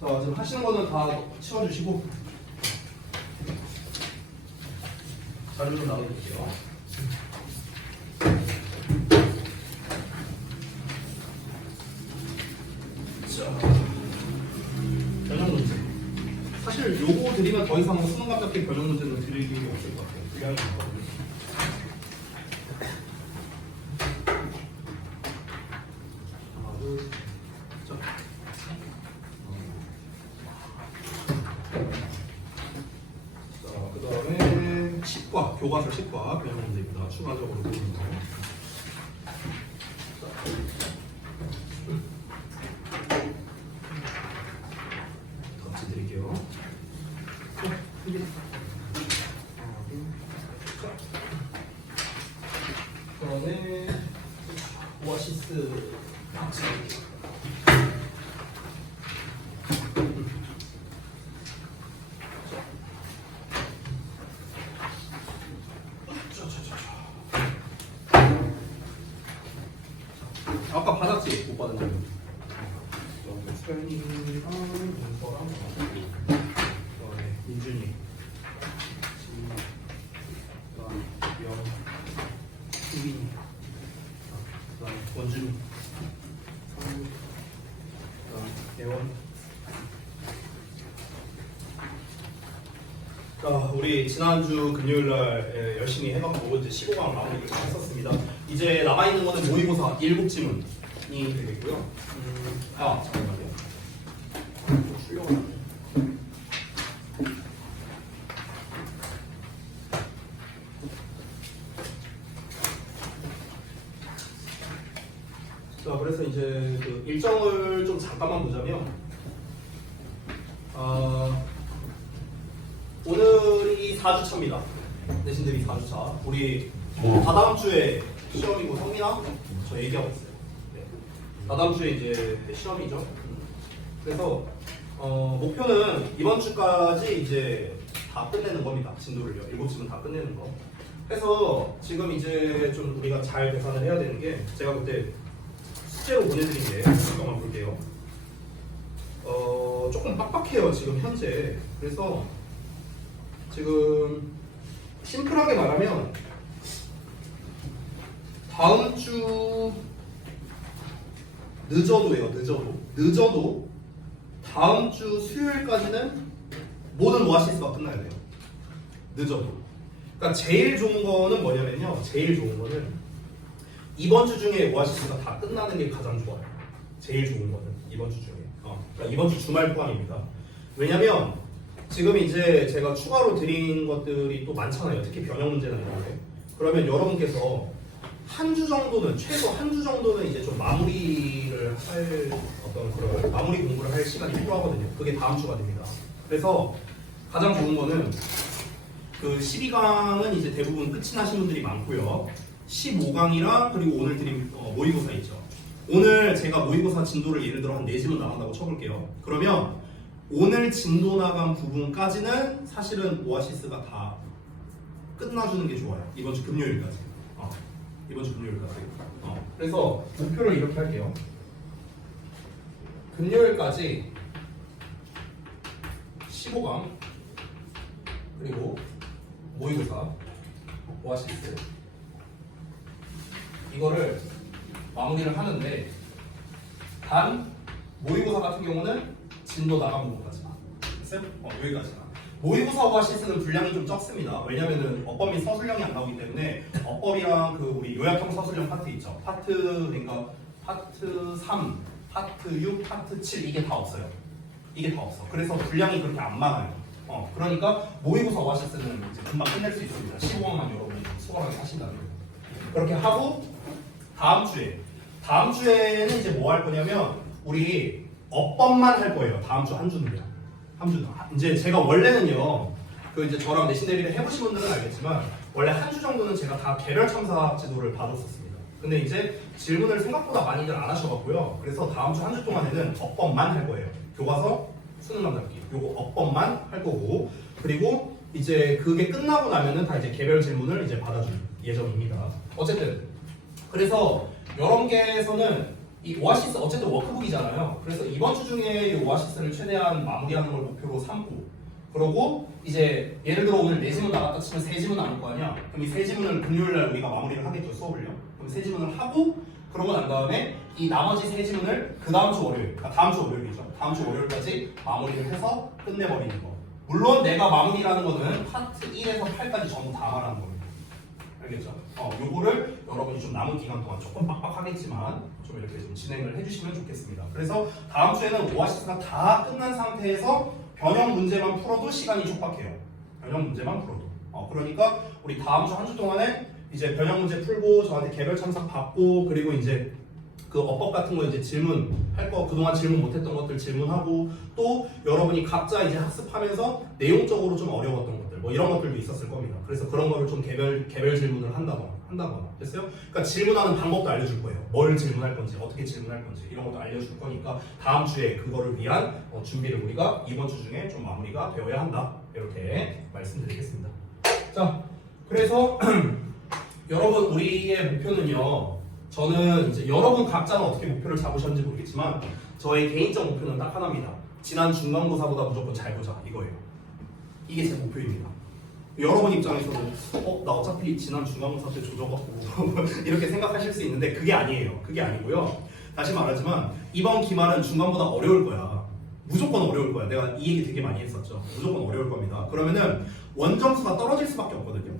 자, 지금 하시는 거는 다 치워주시고 자료 좀 나눠드릴게요. 자, 변형 문제. 사실 요거 드리면 더 이상 수능 감독기 변형 문제는 드릴 이유가 없을 것 같아요. 분량이 있거든요. 하나, 둘, 자. 자, 그 다음에 10과, 교과서 10과 변형 문제입니다. 추가적으로 보는 거. 같이 드릴게요. 그 다음에 오아시스 같이 드릴게요. 아까 받았지? 못 받은 거. 스펠링이랑 문서랑 그다음에 민준이, 그다음에 영, 수빈이, 그다음에 원준이, 성우, 그다음에 대원. 자, 우리 지난주 금요일날 열심히 해갖고 이제 15강 마무리를 했었습니다. 이제 남아있는 거는 모의고사 7지문이 되겠고요. 잠깐만요. 출력을 자, 그래서 이제 그 일정을 좀 잠깐만 보자면 오늘이 4주차입니다. 내신들이 4주차. 우리 다다음 주에 시험이고 성민아 저 얘기하고 있어요. 네. 다다음 주에 이제 시험이죠. 그래서 목표는 이번 주까지 이제 다 끝내는 겁니다. 진도를요. 7지문 다 끝내는 거. 그래서 지금 이제 좀 우리가 잘 계산을 해야 되는 게 제가 그때 숙제로 보내드린 게 잠깐만 볼게요. 조금 빡빡해요 지금 현재. 그래서 지금 심플하게 말하면 다음 주 늦어도요. 늦어도 다음 주 수요일까지는 모든 오아시스가 끝나야 돼요. 늦어도. 그러니까 제일 좋은 거는 뭐냐면요. 제일 좋은 거는 이번 주 중에 오아시스가 다 끝나는 게 가장 좋아요. 제일 좋은 거는 이번 주 중에. 그러니까 이번 주 주말 포함입니다. 왜냐면 지금 이제 제가 추가로 드린 것들이 또 많잖아요. 특히 변형 문제나 이런 게. 그러면 여러분께서 한 주 정도는 최소 한 주 정도는 이제 좀 마무리를 할 어떤 그런 마무리 공부를 할 시간이 필요하거든요. 그게 다음 주가 됩니다. 그래서 가장 좋은 거는 그 12강은 이제 대부분 끝이 나신 분들이 많고요. 15강이랑 그리고 오늘 드린 모의고사 있죠. 오늘 제가 모의고사 진도를 예를 들어 한 4지문 나간다고 쳐볼게요. 그러면 오늘 진도 나간 부분까지는 사실은 오아시스가 다 끝나주는 게 좋아요. 이번 주 금요일까지. 이번 주 금요일까지. 그래서 목표를 이렇게 할게요. 금요일까지 15강 그리고 모의고사 오아시스 이거를 마무리를 하는데 단 모의고사 같은 경우는 진도 나간 부분까지만 됐어요? 여기까지만. 모의고사 오아시스는 분량이 좀 적습니다. 왜냐면은 어법 및 서술형이 안 나오기 때문에 어법이랑 그 우리 요약형 서술형 파트 있죠. 그러니까 파트 3, 파트 6, 파트 7 이게 다 없어요. 이게 다 없어. 그래서 분량이 그렇게 안 많아요. 그러니까 모의고사 오아시스는 이제 금방 끝낼 수 있습니다. 15강만 여러분이 수월하게 하신다면. 그렇게 하고 다음 주에는 이제 뭐 할 거냐면 우리 어법만 할 거예요. 다음 주 한 주는요. 이제 제가 원래는요, 그 이제 저랑 내신 대비를 해보신 분들은 알겠지만 원래 한 주 정도는 제가 다 개별 첨사 지도를 봐줬었습니다. 근데 이제 질문을 생각보다 많이들 안 하셔갖고요. 그래서 다음 주 한 주 동안에는 어법만 할 거예요. 교과서, 수능 남잡기, 요거 어법만 할 거고, 그리고 이제 그게 끝나고 나면은 다 이제 개별 질문을 이제 받아줄 예정입니다. 어쨌든 그래서 여러분께서는 이 오아시스 어쨌든 워크북이잖아요. 그래서 이번 주 중에 이 오아시스를 최대한 마무리하는 걸 목표로 삼고, 그러고 이제 예를 들어 오늘 4지문 나갔다 치면 3지문 남을 거 아니야. 그럼 이 3지문을 금요일 날 우리가 마무리를 하겠죠, 수업을요. 그럼 3지문을 하고, 그러고 난 다음에 이 나머지 3지문을 그 다음 주 월요일, 다음 주 월요일이죠. 다음 주 월요일까지 마무리를 해서 끝내버리는 거. 물론 내가 마무리라는 거는 파트 1에서 8까지 전부 다 말하는 겁니다. 알겠죠? 요거를 여러분이 좀 남은 기간 동안 조금 빡빡하겠지만 좀 이렇게 좀 진행을 해주시면 좋겠습니다. 그래서 다음 주에는 오아시스가 다 끝난 상태에서 변형 문제만 풀어도 시간이 촉박해요. 변형 문제만 풀어도. 그러니까 우리 다음 주 한 주 동안에 이제 변형 문제 풀고 저한테 개별 참석 받고, 그리고 이제 그 어법 같은 거 이제 질문할 거, 그동안 질문 못했던 것들 질문하고, 또 여러분이 각자 이제 학습하면서 내용적으로 좀 어려웠던 것들 뭐 이런 것들도 있었을 겁니다. 그래서 그런 거를 좀 개별 질문을 한다거나 됐어요? 그러니까 질문하는 방법도 알려줄 거예요. 뭘 질문할 건지, 어떻게 질문할 건지 이런 것도 알려줄 거니까 다음 주에 그거를 위한 준비를 우리가 이번 주 중에 좀 마무리가 되어야 한다, 이렇게 말씀드리겠습니다. 자, 그래서 여러분 우리의 목표는요, 저는 이제 여러분 각자는 어떻게 목표를 잡으셨는지 모르겠지만 저의 개인적 목표는 딱 하나입니다. 지난 중간고사보다 무조건 잘 보자, 이거예요. 이게 제 목표입니다. 여러분 입장에서는 나 어차피 지난 중간고사 때 조져갖고 이렇게 생각하실 수 있는데 그게 아니에요. 그게 아니고요. 다시 말하지만 이번 기말은 중간보다 어려울 거야. 무조건 어려울 거야. 내가 이 얘기 되게 많이 했었죠. 무조건 어려울 겁니다. 그러면은 원점수가 떨어질 수밖에 없거든요.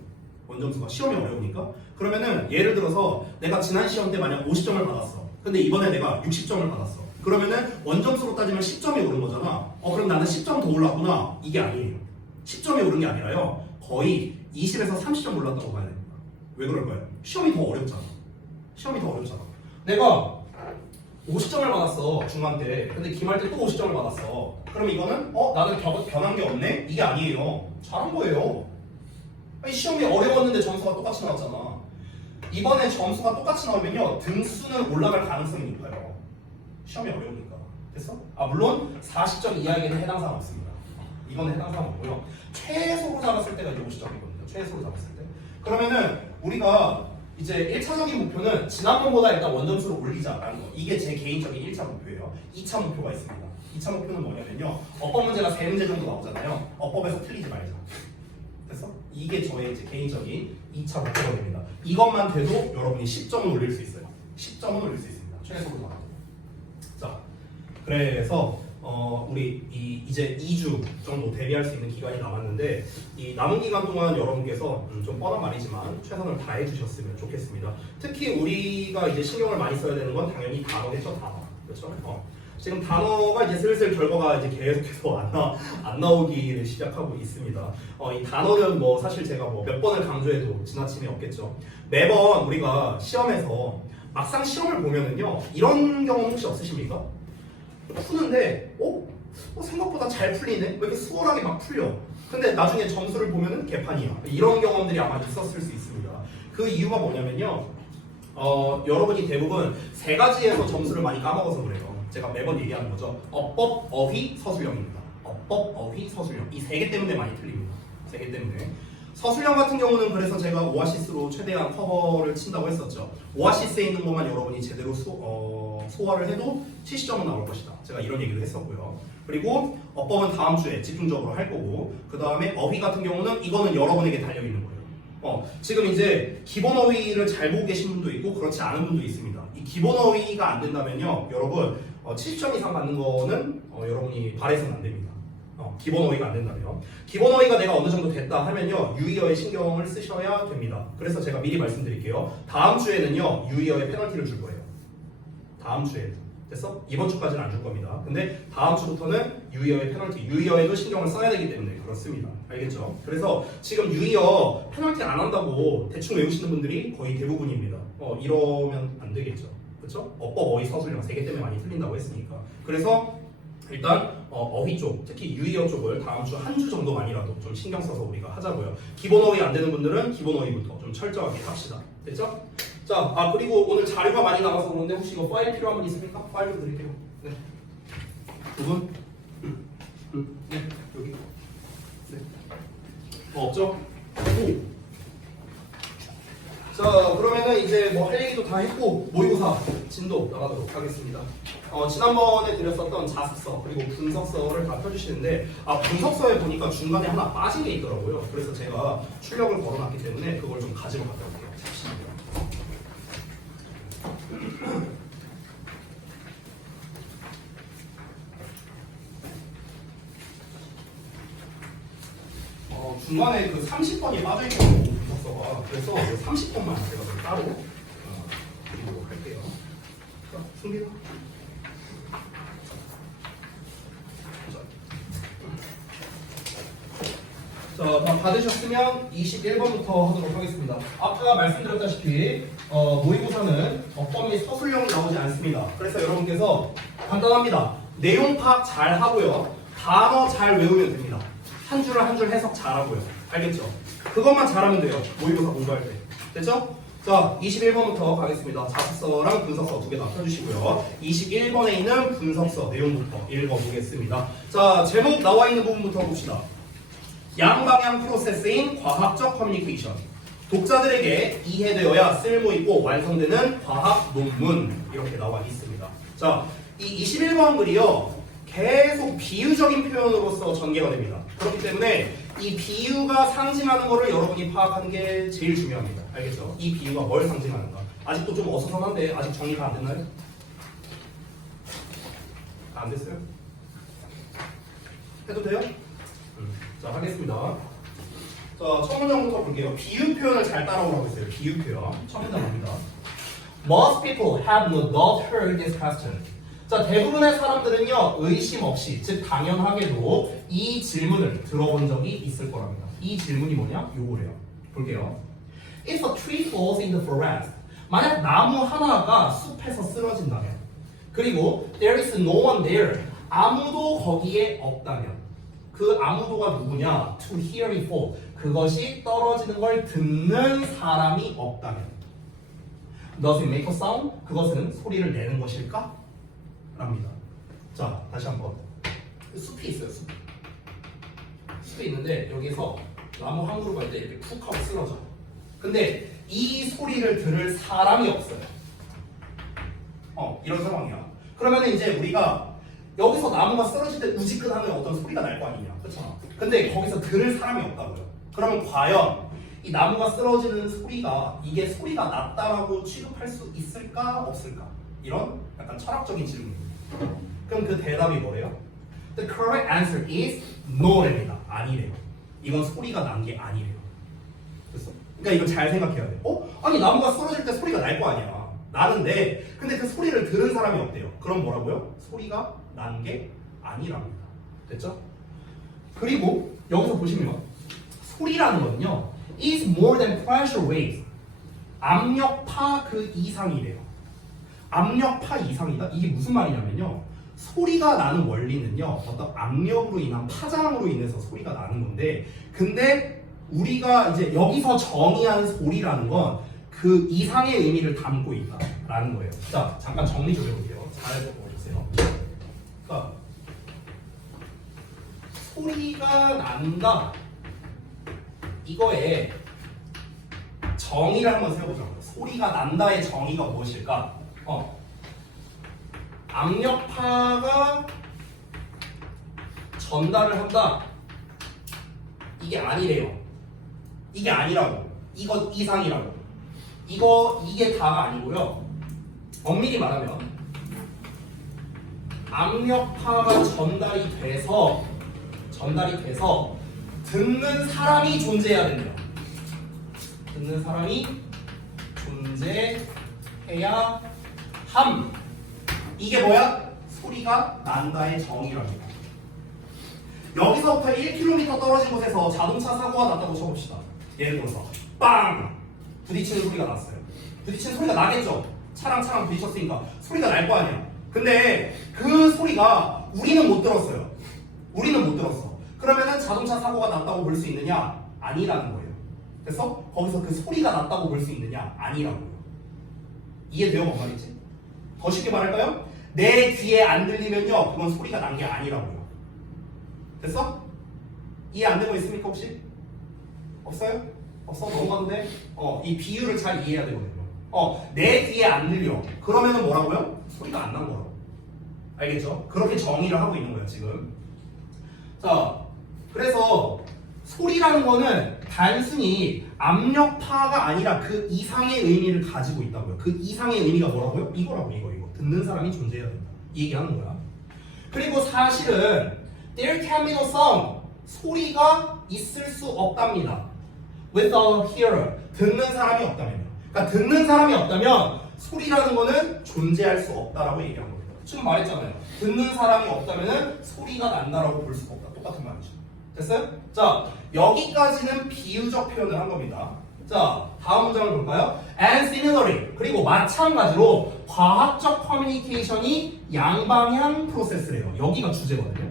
원점수가 시험이 어려우니까. 그러면은 예를 들어서 내가 지난 시험 때 만약 50점을 받았어. 근데 이번에 내가 60점을 받았어. 그러면은 원점수로 따지면 10점이 오른 거잖아. 그럼 나는 10점 더 올랐구나. 이게 아니에요. 10점이 오른 게 아니라요, 거의 20에서 30점 올랐다고 봐야 됩니다. 왜 그럴까요? 시험이 더 어렵잖아. 시험이 더 어렵잖아. 내가 50점을 받았어, 중간 때. 근데 기말 때 또 50점을 받았어. 그럼 이거는 나는 변한 게 없네? 이게 아니에요. 잘한 거예요. 아니, 시험이 어려웠는데 점수가 똑같이 나왔잖아. 이번에 점수가 똑같이 나오면요, 등수는 올라갈 가능성이 높아요. 시험이 어려우니까. 됐어? 물론 40점 이하에게는 해당 사항 없습니다. 이거는 해당 사항 없고요. 최소로 잡았을 때가 이제 50점이거든요. 최소로 잡았을 때. 그러면은 우리가 이제 1차적인 목표는 지난번보다 일단 원점수를 올리자라는 거. 이게 제 개인적인 1차 목표예요. 2차 목표가 있습니다. 2차 목표는 뭐냐면요, 어법 문제가 3문제 정도 나오잖아요. 어법에서 틀리지 말자. 됐어? 이게 저의 이제 개인적인 2차 목표가 됩니다. 이것만 돼도 여러분이 10점을 올릴 수 있어요. 10점은 올릴 수 있습니다. 최소로 나가도. 자, 그래서 우리 이제 2주 정도 대비할 수 있는 기간이 남았는데, 이 남은 기간 동안 여러분께서 좀 뻔한 말이지만 최선을 다해 주셨으면 좋겠습니다. 특히 우리가 이제 신경을 많이 써야 되는 건 당연히 단어겠죠, 단어. 그렇죠? 지금 단어가 이제 슬슬 결과가 이제 계속해서 안 나오기를 시작하고 있습니다. 이 단어는 뭐 사실 제가 뭐 몇 번을 강조해도 지나침이 없겠죠. 매번 우리가 시험에서 막상 시험을 보면은요, 이런 경험 혹시 없으십니까? 푸는데 생각보다 잘 풀리네? 왜 이렇게 수월하게 막 풀려? 근데 나중에 점수를 보면은 개판이야. 이런 경험들이 아마 있었을 수 있습니다. 그 이유가 뭐냐면요, 여러분이 대부분 3가지에서 점수를 많이 까먹어서 그래요. 제가 매번 얘기하는 거죠. 어법, 어휘, 서술형입니다. 어법, 어휘, 서술형. 이 3개 때문에 많이 틀립니다. 3개 때문에. 서술형 같은 경우는 그래서 제가 오아시스로 최대한 커버를 친다고 했었죠. 오아시스에 있는 것만 여러분이 제대로 소화를 해도 70점은 나올 것이다. 제가 이런 얘기도 했었고요. 그리고 어법은 다음 주에 집중적으로 할 거고, 그 다음에 어휘 같은 경우는 이거는 여러분에게 달려있는 거예요. 지금 이제 기본 어휘를 잘 보고 계신 분도 있고 그렇지 않은 분도 있습니다. 이 기본 어휘가 안 된다면요, 여러분 70점 이상 받는 거는 여러분이 바라서는 안 됩니다. 기본 어휘가 안 된다면. 기본 어휘가 내가 어느 정도 됐다 하면요, 유의어에 신경을 쓰셔야 됩니다. 그래서 제가 미리 말씀드릴게요. 다음 주에는요, 유의어에 페널티를 줄 거예요. 다음 주에. 됐어? 이번 주까지는 안 줄 겁니다. 근데 다음 주부터는 유의어의 페널티, 유의어에도 신경을 써야 되기 때문에 그렇습니다. 알겠죠? 그래서 지금 유의어 페널티 안 한다고 대충 외우시는 분들이 거의 대부분입니다. 이러면 안 되겠죠. 그렇죠? 어법, 어휘, 서술형 3개 때문에 많이 틀린다고 했으니까. 그래서 일단 어휘 쪽, 특히 유의어 쪽을 다음 주 한 주 정도만이라도 좀 신경 써서 우리가 하자고요. 기본 어휘 안 되는 분들은 기본 어휘부터 좀 철저하게 합시다. 됐죠? 자, 그리고 오늘 자료가 많이 남아서 그런데 혹시 이거 파일 필요한 분 있습니까? 파일 좀 드릴게요. 네. 2분? 네, 여기. 네. 없죠? 오. 자, 그러면은 이제 뭐 할 얘기도 다 했고 모의고사 진도 나가도록 하겠습니다. 지난번에 드렸었던 자습서 그리고 분석서를 다 펴주시는데 분석서에 보니까 중간에 하나 빠진 게 있더라고요. 그래서 제가 출력을 걸어놨기 때문에 그걸 좀 가지러 갔다 올게요. 잠시만요. 중간에 그 30번이 빠져있거든요, 분석서가. 그래서 30번만 제가 좀 따로 드리도록 할게요. 자, 승빈아. 자, 다 받으셨으면 21번부터 하도록 하겠습니다. 아까 말씀드렸다시피 모의고사는 어법 및 서술형이 나오지 않습니다. 그래서 여러분께서 간단합니다. 내용 파악 잘 하고요. 단어 잘 외우면 됩니다. 한 줄을 한 줄 해석 잘하고요. 알겠죠? 그것만 잘하면 돼요. 모의고사 공부할 때. 됐죠? 자, 21번부터 가겠습니다. 자습서랑 분석서 두 개 다 펴주시고요. 21번에 있는 분석서 내용부터 읽어보겠습니다. 자, 제목 나와 있는 부분부터 봅시다. 양방향 프로세스인 과학적 커뮤니케이션. 독자들에게 이해되어야 쓸모있고 완성되는 과학 논문. 이렇게 나와 있습니다. 자, 이 21번 글이요. 계속 비유적인 표현으로서 전개가 됩니다. 그렇기 때문에 이 비유가 상징하는 것을 여러분이 파악하는 게 제일 중요합니다. 알겠죠? 이 비유가 뭘 상징하는가. 아직도 좀 어수선한데 아직 정리가 안 됐나요? 안 됐어요? 해도 돼요? 자, 하겠습니다. 자, 첫 문장부터 볼게요. 비유 표현을 잘 따라오라고 했어요. 비유 표현. 첫 문장 갑니다. Most people have not heard this question. 자, 대부분의 사람들은요, 의심 없이, 즉 당연하게도 이 질문을 들어본 적이 있을 거랍니다. 이 질문이 뭐냐? 요거래요. 볼게요. If a tree falls in the forest, 만약 나무 하나가 숲에서 쓰러진다면, 그리고 there is no one there, 아무도 거기에 없다면, 그 아무도가 누구냐? To hear it fall, 그것이 떨어지는 걸 듣는 사람이 없다면, Does it make a sound? 그것은 소리를 내는 것일까? 랍니다. 자, 다시 한번. 숲이 있어요, 숲. 숲이 있는데 여기서 나무 한 그루가 이제 이렇게 푹 하고 쓰러져. 근데 이 소리를 들을 사람이 없어요. 이런 상황이야. 그러면 이제 우리가 여기서 나무가 쓰러질 때 우지끈하면 어떤 소리가 날 거 아니냐, 그렇잖아. 근데 거기서 들을 사람이 없다고요. 그러면 과연 이 나무가 쓰러지는 소리가 이게 소리가 났다라고 취급할 수 있을까 없을까? 이런 약간 철학적인 질문입니다. 그럼 그 대답이 뭐래요? The correct answer is no입니다. 아니래요. 이건 소리가 난 게 아니래요. 됐어? 그러니까 이거 잘 생각해야 돼. 아니 나무가 쓰러질 때 소리가 날 거 아니야. 나는데 근데 그 소리를 들은 사람이 없대요. 그럼 뭐라고요? 소리가 난 게 아니랍니다. 됐죠? 그리고 여기서 보시면 소리라는 거는요 is more than pressure waves. 압력파 그 이상이래요. 압력파 이상이다? 이게 무슨 말이냐면요. 소리가 나는 원리는요. 어떤 압력으로 인한 파장으로 인해서 소리가 나는 건데 근데 우리가 이제 여기서 정의한 소리라는 건 그 이상의 의미를 담고 있다라는 거예요. 자, 잠깐 정리 좀 해볼게요. 잘 보세요. 그러니까 소리가 난다. 이거에 정의를 한번 세워보자고요. 소리가 난다의 정의가 무엇일까? 압력파가 전달을 한다. 이게 아니래요. 이게 아니라고. 이거 이상이라고. 이게 다가 아니고요. 엄밀히 말하면 압력파가 전달이 돼서 듣는 사람이 존재해야 됩니다. 듣는 사람이 존재해야 함. 이게 뭐야? 소리가 난다의 정의랍니다. 여기서부터 1km 떨어진 곳에서 자동차 사고가 났다고 쳐봅시다. 예를 들어서 빵! 부딪히는 소리가 났어요. 부딪히는 소리가 나겠죠? 차랑 부딪혔으니까 소리가 날 거 아니야. 근데 그 소리가 우리는 못 들었어요. 우리는 못 들었어. 그러면은 자동차 사고가 났다고 볼 수 있느냐? 아니라는 거예요. 그래서 거기서 그 소리가 났다고 볼 수 있느냐? 아니라고요. 이해돼요? 뭔 말이지? 더 쉽게 말할까요? 내 귀에 안 들리면요 그건 소리가 난 게 아니라고요. 됐어? 이해 안 되고 있습니까 혹시? 없어요? 없어? 넘어가도 돼? 이 비율을 잘 이해해야 되거든요. 내 귀에 안 들려. 그러면은 뭐라고요? 소리가 안 난 거라고. 알겠죠? 그렇게 정의를 하고 있는 거예요, 지금. 자, 그래서 소리라는 거는 단순히 압력파가 아니라 그 이상의 의미를 가지고 있다고요. 그 이상의 의미가 뭐라고요? 이거라고, 이거. 듣는 사람이 존재해야 된다. 이 얘기하는 거야. 그리고 사실은 there can be no sound. 소리가 있을 수 없답니다. without a hearer. 듣는 사람이 없다면요. 그러니까 듣는 사람이 없다면 소리라는 거는 존재할 수 없다라고 얘기한 거예요. 지금 말했잖아요. 듣는 사람이 없다면 소리가 난다라고 볼 수가 없다. 똑같은 말이죠. 됐어요? 자, 여기까지는 비유적 표현을 한 겁니다. 자, 다음 문장을 볼까요? And similarly. 그리고 마찬가지로 과학적 커뮤니케이션이 양방향 프로세스래요. 여기가 주제거든요.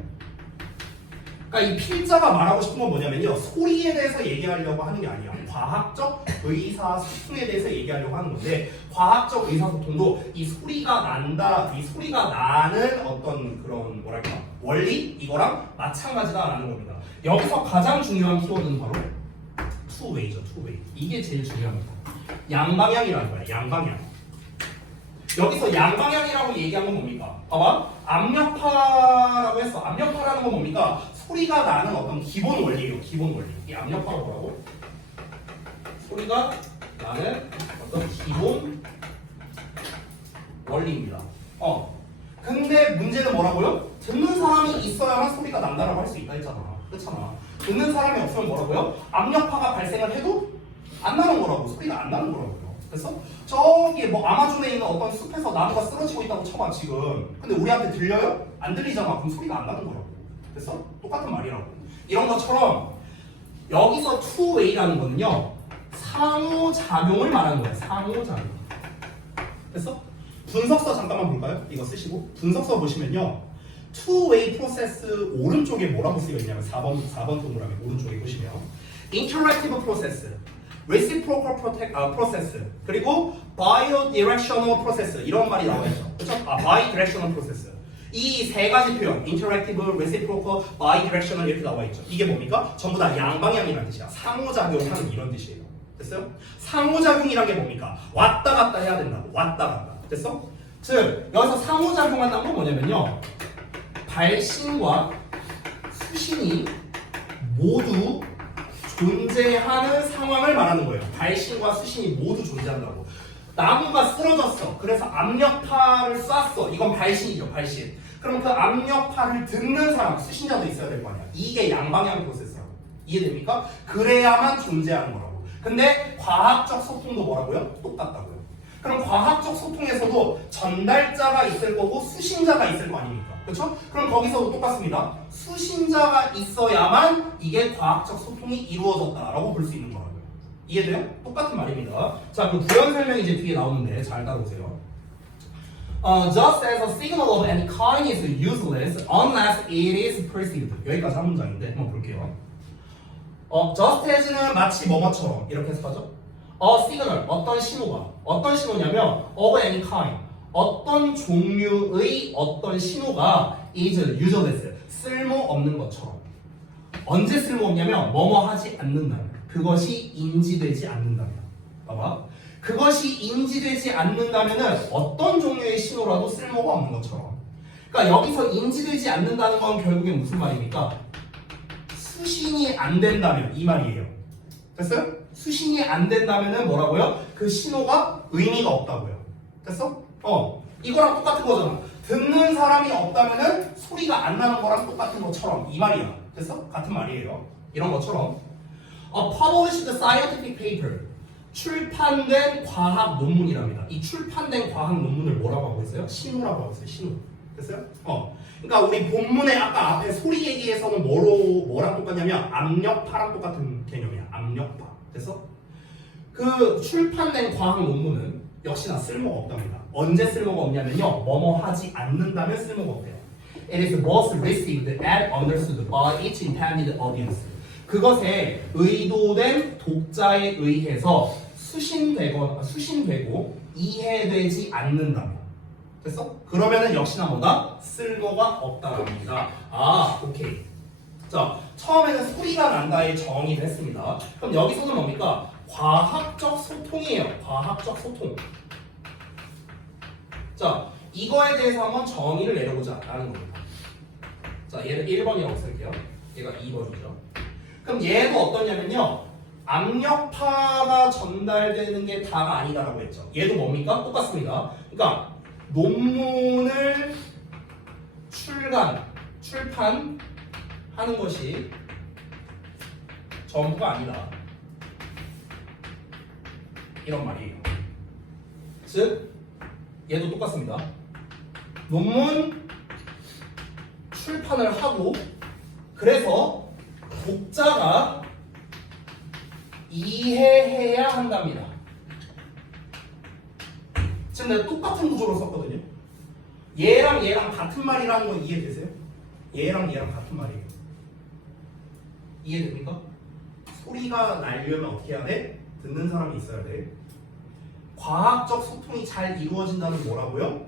그러니까 이 필자가 말하고 싶은 건 뭐냐면요. 소리에 대해서 얘기하려고 하는 게 아니야. 과학적 의사소통에 대해서 얘기하려고 하는 건데 과학적 의사소통도 이 소리가 난다, 이 소리가 나는 어떤 그런 뭐랄까 원리? 이거랑 마찬가지다라는 겁니다. 여기서 가장 중요한 키워드는 바로 two way죠. two way. 이게 제일 중요합니다. 양방향이라는 거야. 양방향. 여기서 양방향이라고 얘기한 건 뭡니까? 봐봐. 압력파라고 했어. 압력파라는 건 뭡니까? 소리가 나는 어떤 기본 원리예요. 기본 원리. 이 압력파가 뭐라고? 소리가 나는 어떤 기본 원리입니다. 근데 문제는 뭐라고요? 듣는 사람이 있어야만 소리가 난다라고 할 수 있다 했잖아. 그렇잖아. 듣는 사람이 없으면 뭐라고요? 압력파가 발생을 해도 안 나는 거라고. 소리가 안 나는 거라고요. 그래서 저기 뭐 아마존에 있는 어떤 숲에서 나무가 쓰러지고 있다고 쳐봐 지금. 근데 우리한테 들려요? 안 들리잖아. 그럼 소리가 안 나는 거라고. 그래서 똑같은 말이라고. 이런 것처럼 여기서 two way라는 거는요 상호작용을 말하는 거예요. 상호작용. 됐어? 분석서 잠깐만 볼까요? 이거 쓰시고 분석서 보시면요 two way 프로세스 오른쪽에 뭐라고 쓰여 있냐면 4번 동그라미 오른쪽에 보시면 interactive process, reciprocal process, 그리고 bidirectional process 이런 말이 나와 있죠. 그렇죠? bidirectional process. 이 세 가지 표현, interactive, reciprocal, bidirectional 이렇게 나와 있죠. 이게 뭡니까? 전부 다 양방향이라는 뜻이야. 상호작용하는 이런 뜻이에요. 됐어요? 상호작용이란 게 뭡니까? 왔다 갔다 해야 된다고. 왔다 갔다. 됐어? 즉 여기서 상호작용한다는 건 뭐냐면요. 발신과 수신이 모두 존재하는 상황을 말하는 거예요. 발신과 수신이 모두 존재한다고. 나무가 쓰러졌어. 그래서 압력파를 쐈어. 이건 발신이죠. 발신. 그럼 그 압력파를 듣는 사람, 수신자도 있어야 될 거 아니야. 이게 양방향 프로세스라고. 이해됩니까? 그래야만 존재하는 거라고. 근데 과학적 소통도 뭐라고요? 똑같다고요. 그럼 과학적 소통에서도 전달자가 있을 거고 수신자가 있을 거 아닙니까? 그렇죠? 그럼 거기서도 똑같습니다. 수신자가 있어야만 이게 과학적 소통이 이루어졌다라고 볼 수 있는 거라고요. 이해돼요? 똑같은 말입니다. 자, 그 부연 설명이 이제 뒤에 나오는데 잘 따라오세요. Just as a signal of any kind is useless unless it is perceived. 여기까지 한 문장인데 한번 볼게요. just as는 마치 뭐뭐처럼 이렇게 해서 하죠. signal 어떤 신호가 어떤 신호냐면 of any kind 어떤 종류의 어떤 신호가 is useless 쓸모없는 것처럼. 언제 쓸모없냐면 뭐뭐 하지 않는다면 그것이 인지되지 않는다면. 봐봐. 그것이 인지되지 않는다면은 어떤 종류의 신호라도 쓸모가 없는 것처럼. 그러니까 여기서 인지되지 않는다는 건 결국에 무슨 말입니까? 수신이 안 된다면 이 말이에요. 됐어요? 수신이 안 된다면은 뭐라고요? 그 신호가 의미가 없다고요. 됐어? 이거랑 똑같은 거잖아. 듣는 사람이 없다면은 소리가 안 나는 거랑 똑같은 것처럼 이 말이야. 됐어? 같은 말이에요. 이런 것처럼 published scientific paper 출판된 과학 논문이랍니다. 이 출판된 과학 논문을 뭐라고 하고 있어요? 신호라고 하고 있어요. 신호. 됐어요? 그러니까 우리 본문에 아까 앞에 소리 얘기에서는 뭐랑 똑같냐면 압력파랑 똑같은 개념이야. 압력파. 됐어? 그 출판된 과학 논문은 역시나 쓸모가 없답니다. 언제 쓸모가 없냐면요. 뭐뭐 하지 않는다면 쓸모가 없대요. It is both received and understood by its intended audience. 그것에 의도된 독자에 의해서 수신되고 이해되지 않는다면. 됐어? 그러면은 역시나 뭐다? 쓸모가 없다랍니다. 오케이. 자, 처음에는 소리가 난다의 정의를 했습니다. 그럼 여기서는 뭡니까? 과학적 소통이에요. 과학적 소통. 자, 이거에 대해서 한번 정의를 내려보자라는 겁니다. 자, 얘를 1번이라고 쓸게요. 얘가 2번이죠. 그럼 얘도 어떠냐면요. 압력파가 전달되는 게 다가 아니다라고 했죠. 얘도 뭡니까? 똑같습니다. 그러니까 논문을 출판하는 것이 전부가 아니다. 이런 말이에요. 즉, 얘도 똑같습니다. 논문 출판을 하고 그래서 독자가 이해해야 한답니다. 지금 내가 똑같은 구조로 썼거든요. 얘랑 얘랑 같은 말이라는 건 이해되세요? 얘랑 얘랑 같은 말이에요. 이해됩니까? 소리가 나려면 어떻게 해야 돼? 듣는 사람이 있어야 돼. 과학적 소통이 잘 이루어진다는 뭐라고요?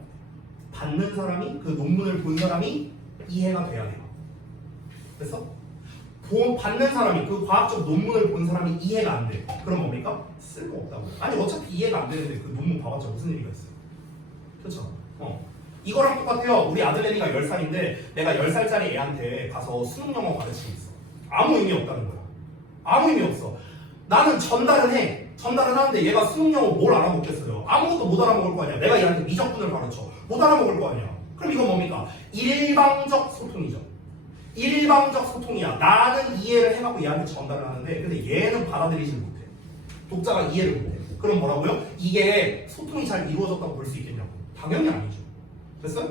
받는 사람이, 그 논문을 본 사람이 이해가 돼야 돼요. 그래서 받는 사람이, 그 과학적 논문을 본 사람이 이해가 안 돼. 그럼 뭡니까? 쓸모없다고요. 아니 어차피 이해가 안 되는데 그 논문 봐봤자 무슨 의미가 있어요? 그렇죠? 이거랑 똑같아요. 우리 아들내미가 10살인데 내가 10살짜리 애한테 가서 수능 영어 가르치고 있어. 아무 의미 없다는 거야. 아무 의미 없어. 나는 전달은 해. 전달을 하는데 얘가 수능 영어 뭘 알아먹겠어요? 아무것도 못 알아먹을 거 아니야. 내가 얘한테 미적분을 가르쳐. 못 알아먹을 거 아니야. 그럼 이건 뭡니까? 일방적 소통이죠. 일방적 소통이야. 나는 이해를 해갖고 얘한테 전달을 하는데 근데 얘는 받아들이지 못해. 독자가 이해를 못해. 그럼 뭐라고요? 이게 소통이 잘 이루어졌다고 볼 수 있겠냐고. 당연히 아니죠. 됐어요?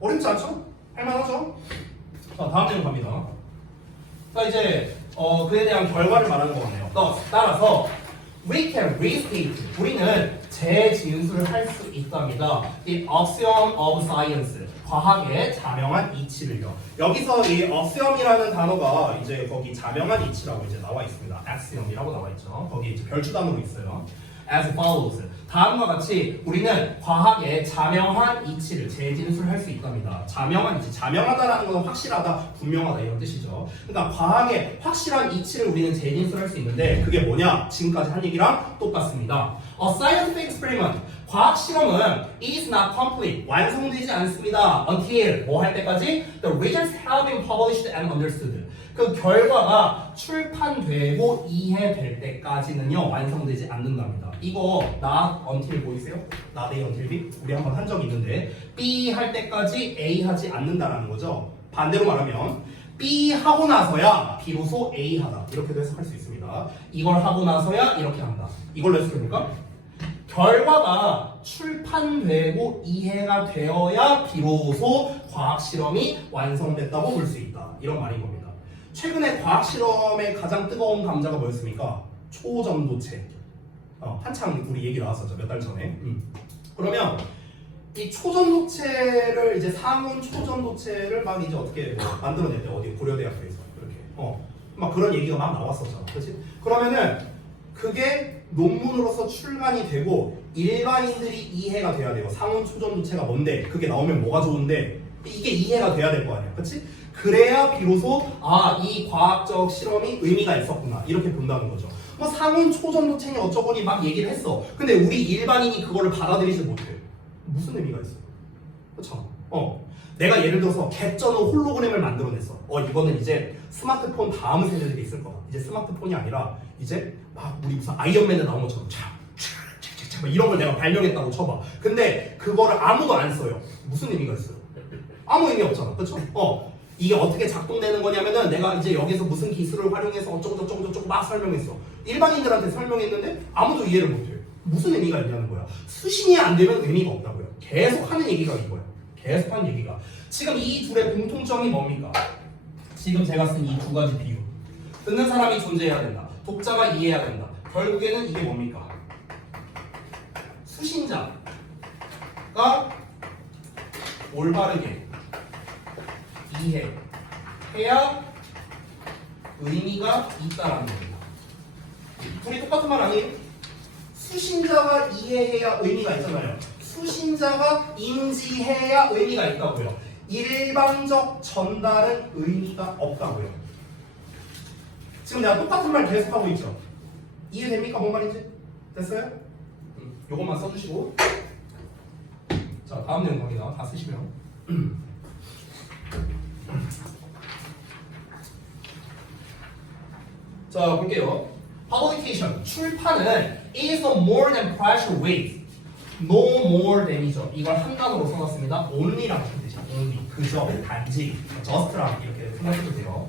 어렵지 않죠? 할만하죠? 자, 다음 내용 갑니다. 자, 이제 그에 대한 결과를 말하는 거 같네요. 따라서 we can restate. 우리는 재진술을 할 수 있답니다. The axiom of science. 과학의 자명한 이치를요. 여기서 이 axiom이라는 단어가 이제 거기 자명한 이치라고 이제 나와 있습니다. axiom이라고 나와 있죠. 거기 이제 별주 단어로 있어요. As follows. 다음과 같이 우리는 과학의 자명한 이치를 재진술할 수 있답니다. 자명한 이치, 자명하다라는 건 확실하다, 분명하다 이런 뜻이죠. 그러니까 과학의 확실한 이치를 우리는 재진술할 수 있는데 그게 뭐냐? 지금까지 한 얘기랑 똑같습니다. A scientific experiment. 과학 실험은 is not complete. 완성되지 않습니다. Until 뭐 할 때까지? The results have been published and understood. 그 결과가 출판되고 이해될 때까지는요 완성되지 않는답니다. 이거 not until 보이세요? not A until B? 우리 한번 한 적이 있는데 B 할 때까지 A 하지 않는다라는 거죠. 반대로 말하면 B 하고 나서야 비로소 A 하다 이렇게도 해석할 수 있습니다. 이걸 하고 나서야 이렇게 한다. 이걸로 해석해볼까? 결과가 출판되고 이해가 되어야 비로소 과학 실험이 완성됐다고 볼 수 있다. 이런 말인 겁니다. 최근에 과학 실험의 가장 뜨거운 감자가 뭐였습니까? 초전도체. 한창 우리 얘기 나왔었죠. 몇 달 전에. 그러면 이 초전도체를 이제 상온 초전도체를 막 이제 어떻게 만들어냈대. 어디 고려대학교에서 그렇게. 막 그런 얘기가 막 나왔었잖아. 그렇지? 그러면은 그게 논문으로서 출간이 되고 일반인들이 이해가 돼야 돼요. 상온 초전도체가 뭔데? 그게 나오면 뭐가 좋은데? 이게 이해가 돼야 될 거 아니야. 그렇지? 그래야 비로소 이 과학적 실험이 의미가 있었구나 이렇게 본다는 거죠. 뭐 상온 초전도체니 어쩌고니 막 얘기를 했어. 근데 우리 일반인이 그거를 받아들이지 못해. 무슨 의미가 있어? 그렇죠? 내가 예를 들어서 개쩌는 홀로그램을 만들어냈어. 이거는 이제 스마트폰 다음 세대들이 있을 거다. 이제 스마트폰이 아니라 이제 막 우리 무슨 아이언맨에 나온 것처럼 막 이런 걸 내가 발명했다고 쳐봐. 근데 그거를 아무도 안 써요. 무슨 의미가 있어요? 아무 의미 없잖아. 그렇죠? 이게 어떻게 작동되는 거냐면은 내가 이제 여기서 무슨 기술을 활용해서 어쩌고 막 설명했어. 일반인들한테 설명했는데 아무도 이해를 못해. 무슨 의미가 있냐는 거야. 수신이 안 되면 의미가 없다고요. 계속 하는 얘기가 이거야. 계속 하는 얘기가. 지금 이 둘의 공통점이 뭡니까? 지금 제가 쓴 이 두 가지 비유. 듣는 사람이 존재해야 된다. 독자가 이해해야 된다. 결국에는 이게 뭡니까? 수신자가 올바르게 이해해야 의미가 있다라는 겁니다. 둘이 똑같은 말 아니에요? 수신자가 이해해야 의미가 있잖아요. 수신자가 인지해야 의미가 있다고요. 일방적 전달은 의미가 없다고요. 지금 내가 똑같은 말 계속하고 있죠. 이해됩니까? 뭔 말인지? 됐어요? 요것만 써주시고 자 다음 내용 갑니다. 다 쓰시면 자 볼게요. Publication 출판은 is a more than pressure with no more than이죠. 이걸 한 단어로 써놨습니다. only라고 뜻이죠. only 그저 단지 just랑 이렇게 생각해도 돼요.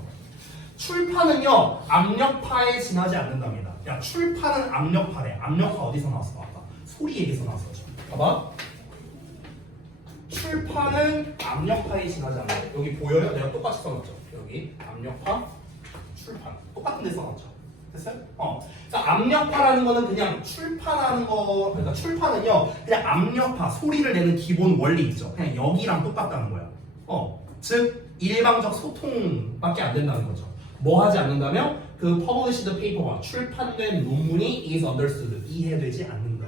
출판은요 압력파에 지나지 않는답니다. 야 출판은 압력파래. 압력파 어디서 나왔어? 아까 소리 얘기에서 나왔었죠. 봐봐. 출판은 압력파에 지나지 않는다. 여기 보여요? 내가 똑같이 써놨죠. 여기 압력파 출판 똑같은 데 써놨죠. 됐어요? 자, 압력파라는 거는 그냥 출판하는 거, 그러니까 출판은요, 그냥 압력파, 소리를 내는 기본 원리 있죠. 그냥 여기랑 똑같다는 거야. 즉, 일방적 소통밖에 안 된다는 거죠. 뭐 하지 않는다면, 그 published paper가 출판된 논문이 is understood, 이해되지 않는다.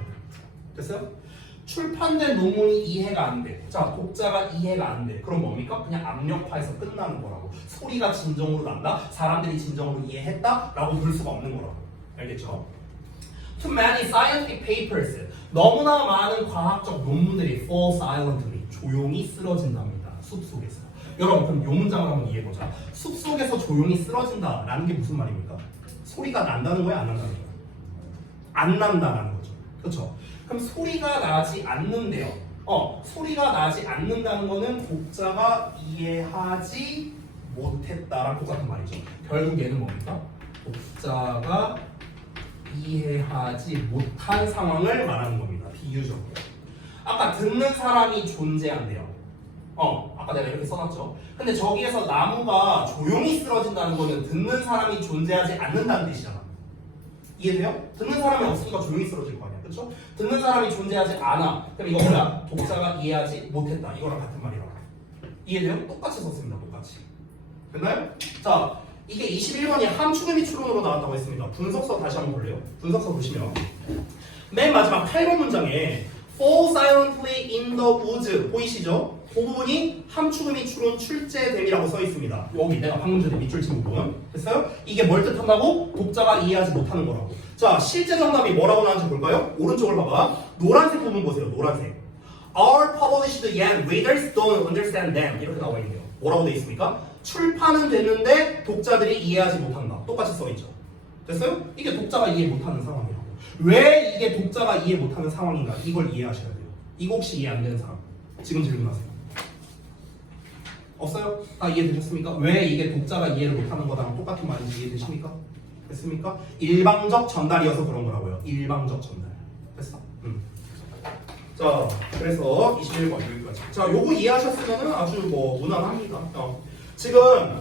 됐어요? 출판된 논문이 이해가 안 돼. 자, 독자가 이해가 안 돼. 그럼 뭡니까? 그냥 압력파에서 끝나는 거라고. 소리가 진정으로 난다. 사람들이 진정으로 이해했다. 라고 볼 수가 없는 거라고. 알겠죠? Too many scientific papers. 너무나 많은 과학적 논문들이 fall silently. 조용히 쓰러진답니다. 숲속에서. 여러분, 그럼 요 문장을 한번 이해해보자. 숲속에서 조용히 쓰러진다. 라는 게 무슨 말입니까? 소리가 난다는 거야? 안 난다는 거야? 안 난다라는 거죠. 그렇죠? 그럼 소리가 나지 않는데요. 소리가 나지 않는다는 거는 독자가 이해하지 못했다랑 똑같은 말이죠. 결국 얘는 뭡니까? 독자가 이해하지 못한 상황을 말하는 겁니다. 비유적으로. 아까 듣는 사람이 존재한대요. 아까 내가 이렇게 써놨죠. 근데 저기에서 나무가 조용히 쓰러진다는 거는 듣는 사람이 존재하지 않는다는 뜻이잖아. 이해돼요? 듣는 사람이 없으니까 조용히 쓰러질 거 아니야. 그렇죠? 듣는 사람이 존재하지 않아. 그럼 이거 뭐야? 독자가 이해하지 못했다. 이거랑 같은 말이라고. 이해돼요? 똑같이 썼습니다. 똑같이. 됐나요? 자, 이게 21번이 함축의 추론으로 나왔다고 했습니다. 분석서 다시 한번 볼래요? 분석서 보시면 맨 마지막 8번 문장에 fall silently in the woods 보이시죠? 그 부분이 함축의 추론 출제됨이라고 써 있습니다. 여기 내가 방금 전에 밑줄 친 부분. 됐어요? 이게 뭘 뜻한다고? 독자가 이해하지 못하는 거라고. 자, 실제 정답이 뭐라고 나왔는지 볼까요? 오른쪽을 봐봐. 노란색 부분 보세요. 노란색. Are published yet readers don't understand them. 이렇게 나와 있네요. 뭐라고 돼 있습니까? 출판은 됐는데 독자들이 이해하지 못한다. 똑같이 써 있죠. 됐어요? 이게 독자가 이해 못하는 상황이라고. 왜 이게 독자가 이해 못하는 상황인가? 이걸 이해하셔야 돼요. 이거 혹시 이해 안 되는 사람? 지금 질문하세요. 없어요? 다 이해되셨습니까? 왜 이게 독자가 이해를 못하는 거랑 똑같은 말인지 이해되십니까? 됐습니까? 일방적 전달이어서 그런 거라고요. 일방적 전달. 됐어? 자, 그래서 21번 여기까지. 자, 요거 이해하셨으면 아주 뭐 무난합니다. 지금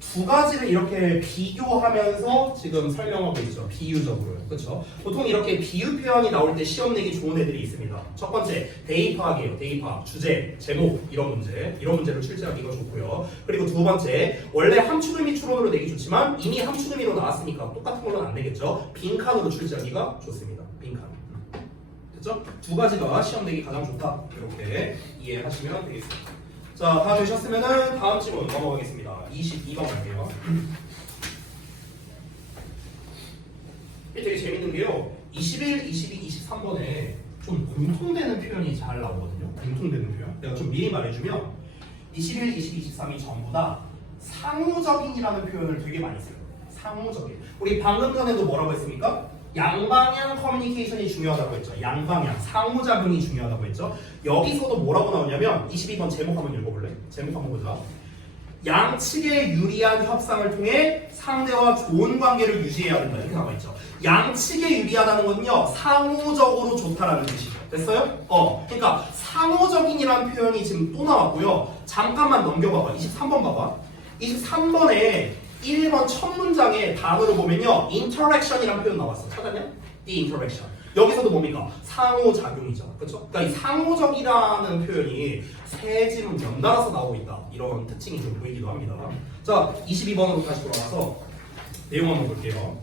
두 가지를 이렇게 비교하면서 지금 설명하고 있죠. 비유적으로. 그렇죠? 보통 이렇게 비유 표현이 나올 때 시험 내기 좋은 애들이 있습니다. 첫 번째, 대입학이에요. 대입학. 주제, 제목, 이런 문제. 이런 문제를 출제하기가 좋고요. 그리고 두 번째, 원래 함축의미 추론으로 내기 좋지만 이미 함축의미로 나왔으니까 똑같은 걸로는 안 되겠죠. 빈칸으로 출제하기가 좋습니다. 빈칸. 됐죠? 두 가지가 시험 내기 가장 좋다. 이렇게 이해하시면 되겠습니다. 자, 다 되셨으면은 다음 질문 넘어가겠습니다. 22번 갈게요. 이게 되게 재밌는 게요. 21, 22, 23번에 좀 공통되는 표현이 잘 나오거든요. 공통되는 표현. 내가 좀 미리 말해주면 21, 22, 23이 전부 다 상호적인이라는 표현을 되게 많이 써요. 상호적인. 우리 방금 전에도 뭐라고 했습니까? 양방향 커뮤니케이션이 중요하다고 했죠. 양방향, 상호작용이 중요하다고 했죠. 여기서도 뭐라고 나오냐면 22번 제목 한번 읽어볼래? 제목 한번 보자. 양측의 유리한 협상을 통해 상대와 좋은 관계를 유지해야 된다. 이렇게 나와 있죠. 양측에 유리하다는 건요, 상호적으로 좋다라는 뜻이죠. 됐어요? 그러니까 상호적인이라는 표현이 지금 또 나왔고요. 잠깐만 넘겨봐봐. 23번 봐봐. 23번에 1번 첫 문장의 단어를 보면요, interaction이라는 표현 나왔어. 찾았냐? the interaction. 여기서도 뭡니까? 상호작용이죠. 그렇죠? 그러니까 이 상호적이라는 표현이 세 지문 연달아서 나오고 있다. 이런 특징이 좀 보이기도 합니다. 자, 22번으로 다시 돌아가서 내용 한번 볼게요.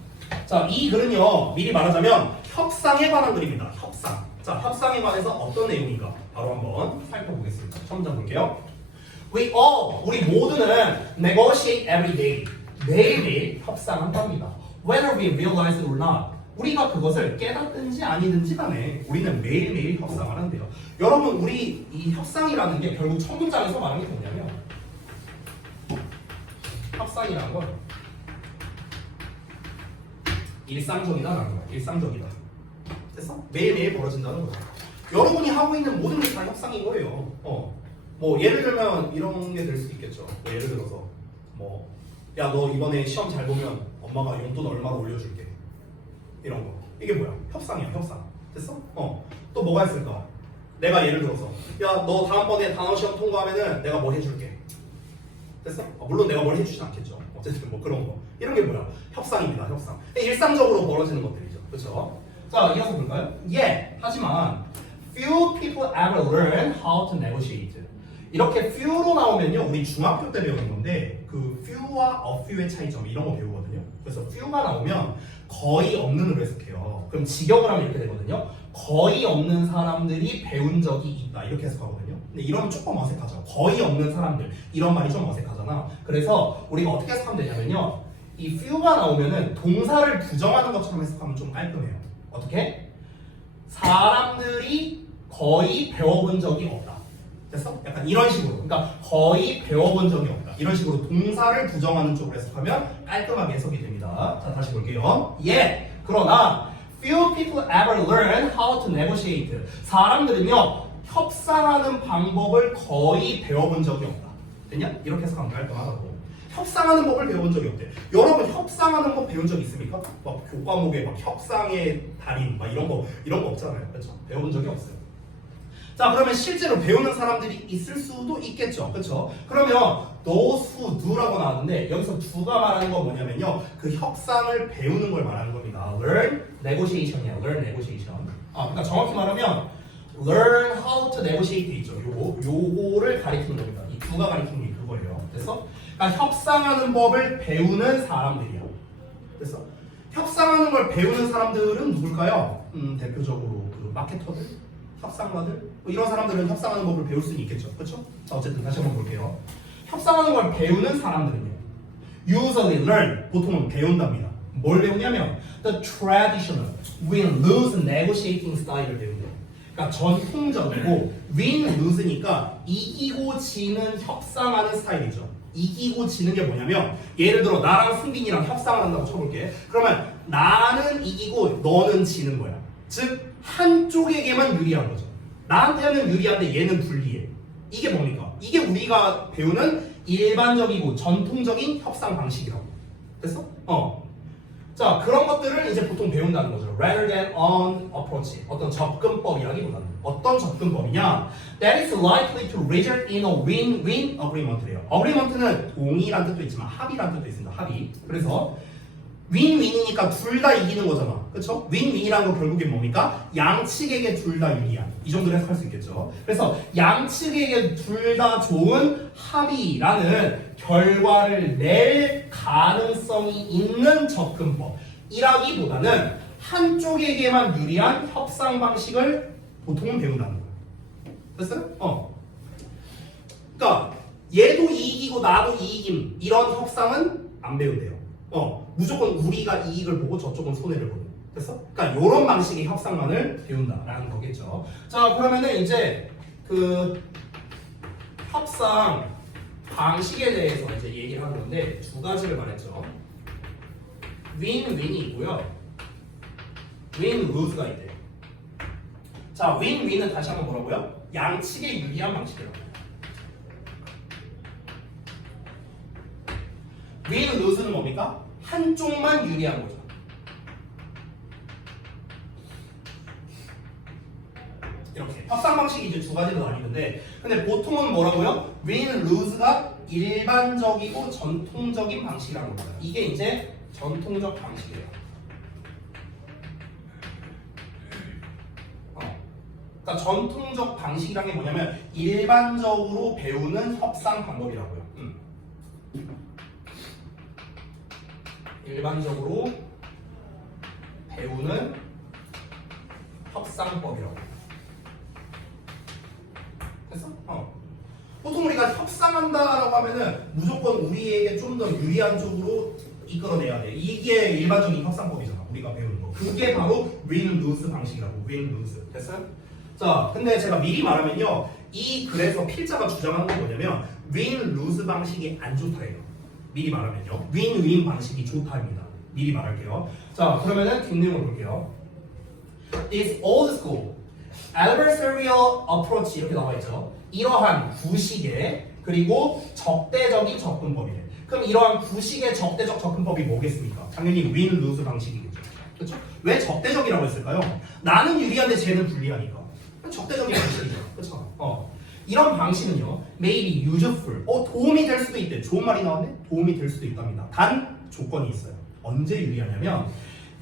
자, 이 글은요, 미리 말하자면 협상에 관한 글입니다. 협상. 자, 협상에 관해서 어떤 내용인가? 바로 한번 살펴보겠습니다. 첫 문장 볼게요. 우리 모두는 negotiate every day. 매일매일 협상한답니다. Whether we realize it or not. 우리가 그것을 깨닫든지 아니든지 간에 우리는 매일매일 협상을 한대요. 여러분 우리 이 협상이라는 게 결국 첫 문장에서 말하는 게 뭐냐면 협상이라는 건 일상적이다라는 거야. 일상적이다. 됐어? 매일매일 벌어진다는 거야. 여러분이 하고 있는 모든 게 다 협상인 거예요. 뭐 예를 들면 이런 게 될 수도 있겠죠. 뭐 예를 들어서 뭐 야 너 이번에 시험 잘 보면 엄마가 용돈 얼마로 올려줄게. 이런 거. 이게 뭐야? 협상이야, 협상. 됐어? 또 뭐가 있을까? 내가 예를 들어서 야 너 다음번에 단어 시험 통과하면은 내가 뭐 해줄게. 됐어? 물론 내가 뭘 해주진 않겠죠. 어쨌든 뭐 그런 거. 이런 게 뭐야? 협상입니다, 협상. 일상적으로 벌어지는 것들이죠. 그렇죠? 자, 이어서 볼까요? 하지만 few people ever learn how to negotiate. 이렇게 few로 나오면요, 우리 중학교 때 배우는 건데 그 few와 a few의 차이점 이런 거 배우거든요. 그래서 few가 나오면 거의 없는으로 해석해요. 그럼 직역을 하면 이렇게 되거든요. 거의 없는 사람들이 배운 적이 있다 이렇게 해석하거든요. 근데 이러면 조금 어색하죠. 거의 없는 사람들 이런 말이 좀 어색하잖아. 그래서 우리가 어떻게 해석하면 되냐면요, 이 few가 나오면은 동사를 부정하는 것처럼 해석하면 좀 깔끔해요. 어떻게? 사람들이 거의 배워본 적이 없다. 됐어? 약간 이런 식으로. 그러니까 거의 배워본 적이 없다. 이런 식으로 동사를 부정하는 쪽으로 해석하면 깔끔하게 해석이 됩니다. 자, 다시 볼게요. 그러나 few people ever learn how to negotiate. 사람들은요, 협상하는 방법을 거의 배워본 적이 없다. 됐냐? 이렇게 해석하면 깔끔하다고. 협상하는 법을 배운 적이 없대. 여러분 협상하는 법 배운 적 있습니까? 막 교과목에 막 협상의 달인 막 이런 거 없잖아요. 그렇죠? 배운 적이 없어요. 자, 그러면 실제로 배우는 사람들이 있을 수도 있겠죠. 그렇죠? 그러면 those who do라고 나왔는데 여기서 do가 말하는 건 뭐냐면요, 그 협상을 배우는 걸 말하는 겁니다. learn negotiation이야. learn negotiation. 그러니까 정확히 말하면 learn how to negotiate 있죠. 요거를 가리키는 겁니다. 이 do가 가리키는 게 그거예요. 됐어? 그러니까 협상하는 법을 배우는 사람들이야. 됐어? 협상하는 걸 배우는 사람들은 누굴까요? 대표적으로 그 마케터들, 협상가들, 뭐 이런 사람들은 협상하는 법을 배울 수는 있겠죠. 그렇죠? 자, 어쨌든 다시 한번 볼게요. 협상하는 걸 배우는 사람들은요, usually learn, 보통은 배운답니다. 뭘 배우냐면 the traditional win-lose negotiating style을 배운대요. 그러니까 전통적이고 win-lose니까 이기고 지는 협상하는 스타일이죠. 이기고 지는 게 뭐냐면, 예를 들어 나랑 승빈이랑 협상을 한다고 쳐볼게. 그러면 나는 이기고 너는 지는 거야. 즉 한쪽에게만 유리한 거죠. 나한테는 유리한데 얘는 불리해. 이게 뭡니까? 이게 우리가 배우는 일반적이고 전통적인 협상 방식이라고. 됐어? 자, 그런 것들을 이제 보통 배운다는 거죠. Rather than an approach. 어떤 접근법이라기보다는. 어떤 접근법이냐? That is likely to result in a win-win agreement래요. agreement는 동의란 뜻도 있지만 합의란 뜻도 있습니다. 합의. 그래서 윈윈이니까 둘 다 이기는 거잖아. 그렇죠? 윈윈이라는 건 결국에 뭡니까? 양측에게 둘 다 유리한. 이 정도로 해석할 수 있겠죠. 그래서 양측에게 둘 다 좋은 합의라는 결과를 낼 가능성이 있는 접근법이라기보다는 한쪽에게만 유리한 협상 방식을 보통은 배운다는 거야. 됐어요? 그러니까 얘도 이기고 나도 이김, 이런 협상은 안 배운대요. 무조건 우리가 이익을 보고 저쪽은 손해를 보는. 됐어? 그러니까 이런 방식의 협상만을 배운다라는 거겠죠. 자, 그러면은 이제 그 협상 방식에 대해서 이제 얘기를 하는 건데 두 가지를 말했죠. 윈윈이 있고요, 윈루즈가 있대요. 자, 윈윈은 다시 한번 뭐라고요? 양측에 유리한 방식이라고. 윈루즈는 뭡니까? 한쪽만 유리한 거죠. 이렇게 협상 방식이 이제 두 가지로 나뉘는데, 근데 보통은 뭐라고요? 윈루즈가 일반적이고 전통적인 방식이라는 겁니다. 이게 이제 전통적 방식이에요. 그러니까 전통적 방식이라는 게 뭐냐면 일반적으로 배우는 협상 방법이라고요. 일반적으로 배우는 협상법이라고. 됐어? 보통 우리가 협상한다라고 협상하면은 무조건 우리에게 좀 더 유리한 쪽으로 이끌어내야 돼. 이게 일반적인 협상법이잖아. 우리가 배우는 거. 그게 바로 win-lose 방식이라고. win-lose. 됐어요? 자, 근데 제가 미리 말하면요. 이 글에서 필자가 주장하는 건 뭐냐면 win-lose 방식이 안 좋다예요. 미리 말하면요. win-win 방식이 좋다입니다. 미리 말할게요. 자, 그러면은 뒷내용을 볼게요. This old school adversarial approach 이렇게 나와 있죠. 이러한 구식의 그리고 적대적인 접근법이래. 그럼 이러한 구식의 적대적 접근법이 뭐겠습니까? 당연히 win-lose 방식이겠죠. 그렇죠? 왜 적대적이라고 했을까요? 나는 유리한데 쟤는 불리하니까. 적대적인 방식이죠. 그렇죠? 이런 방식은요, maybe useful. 도움이 될 수도 있대. 좋은 말이 나왔네? 도움이 될 수도 있답니다. 단 조건이 있어요. 언제 유리하냐면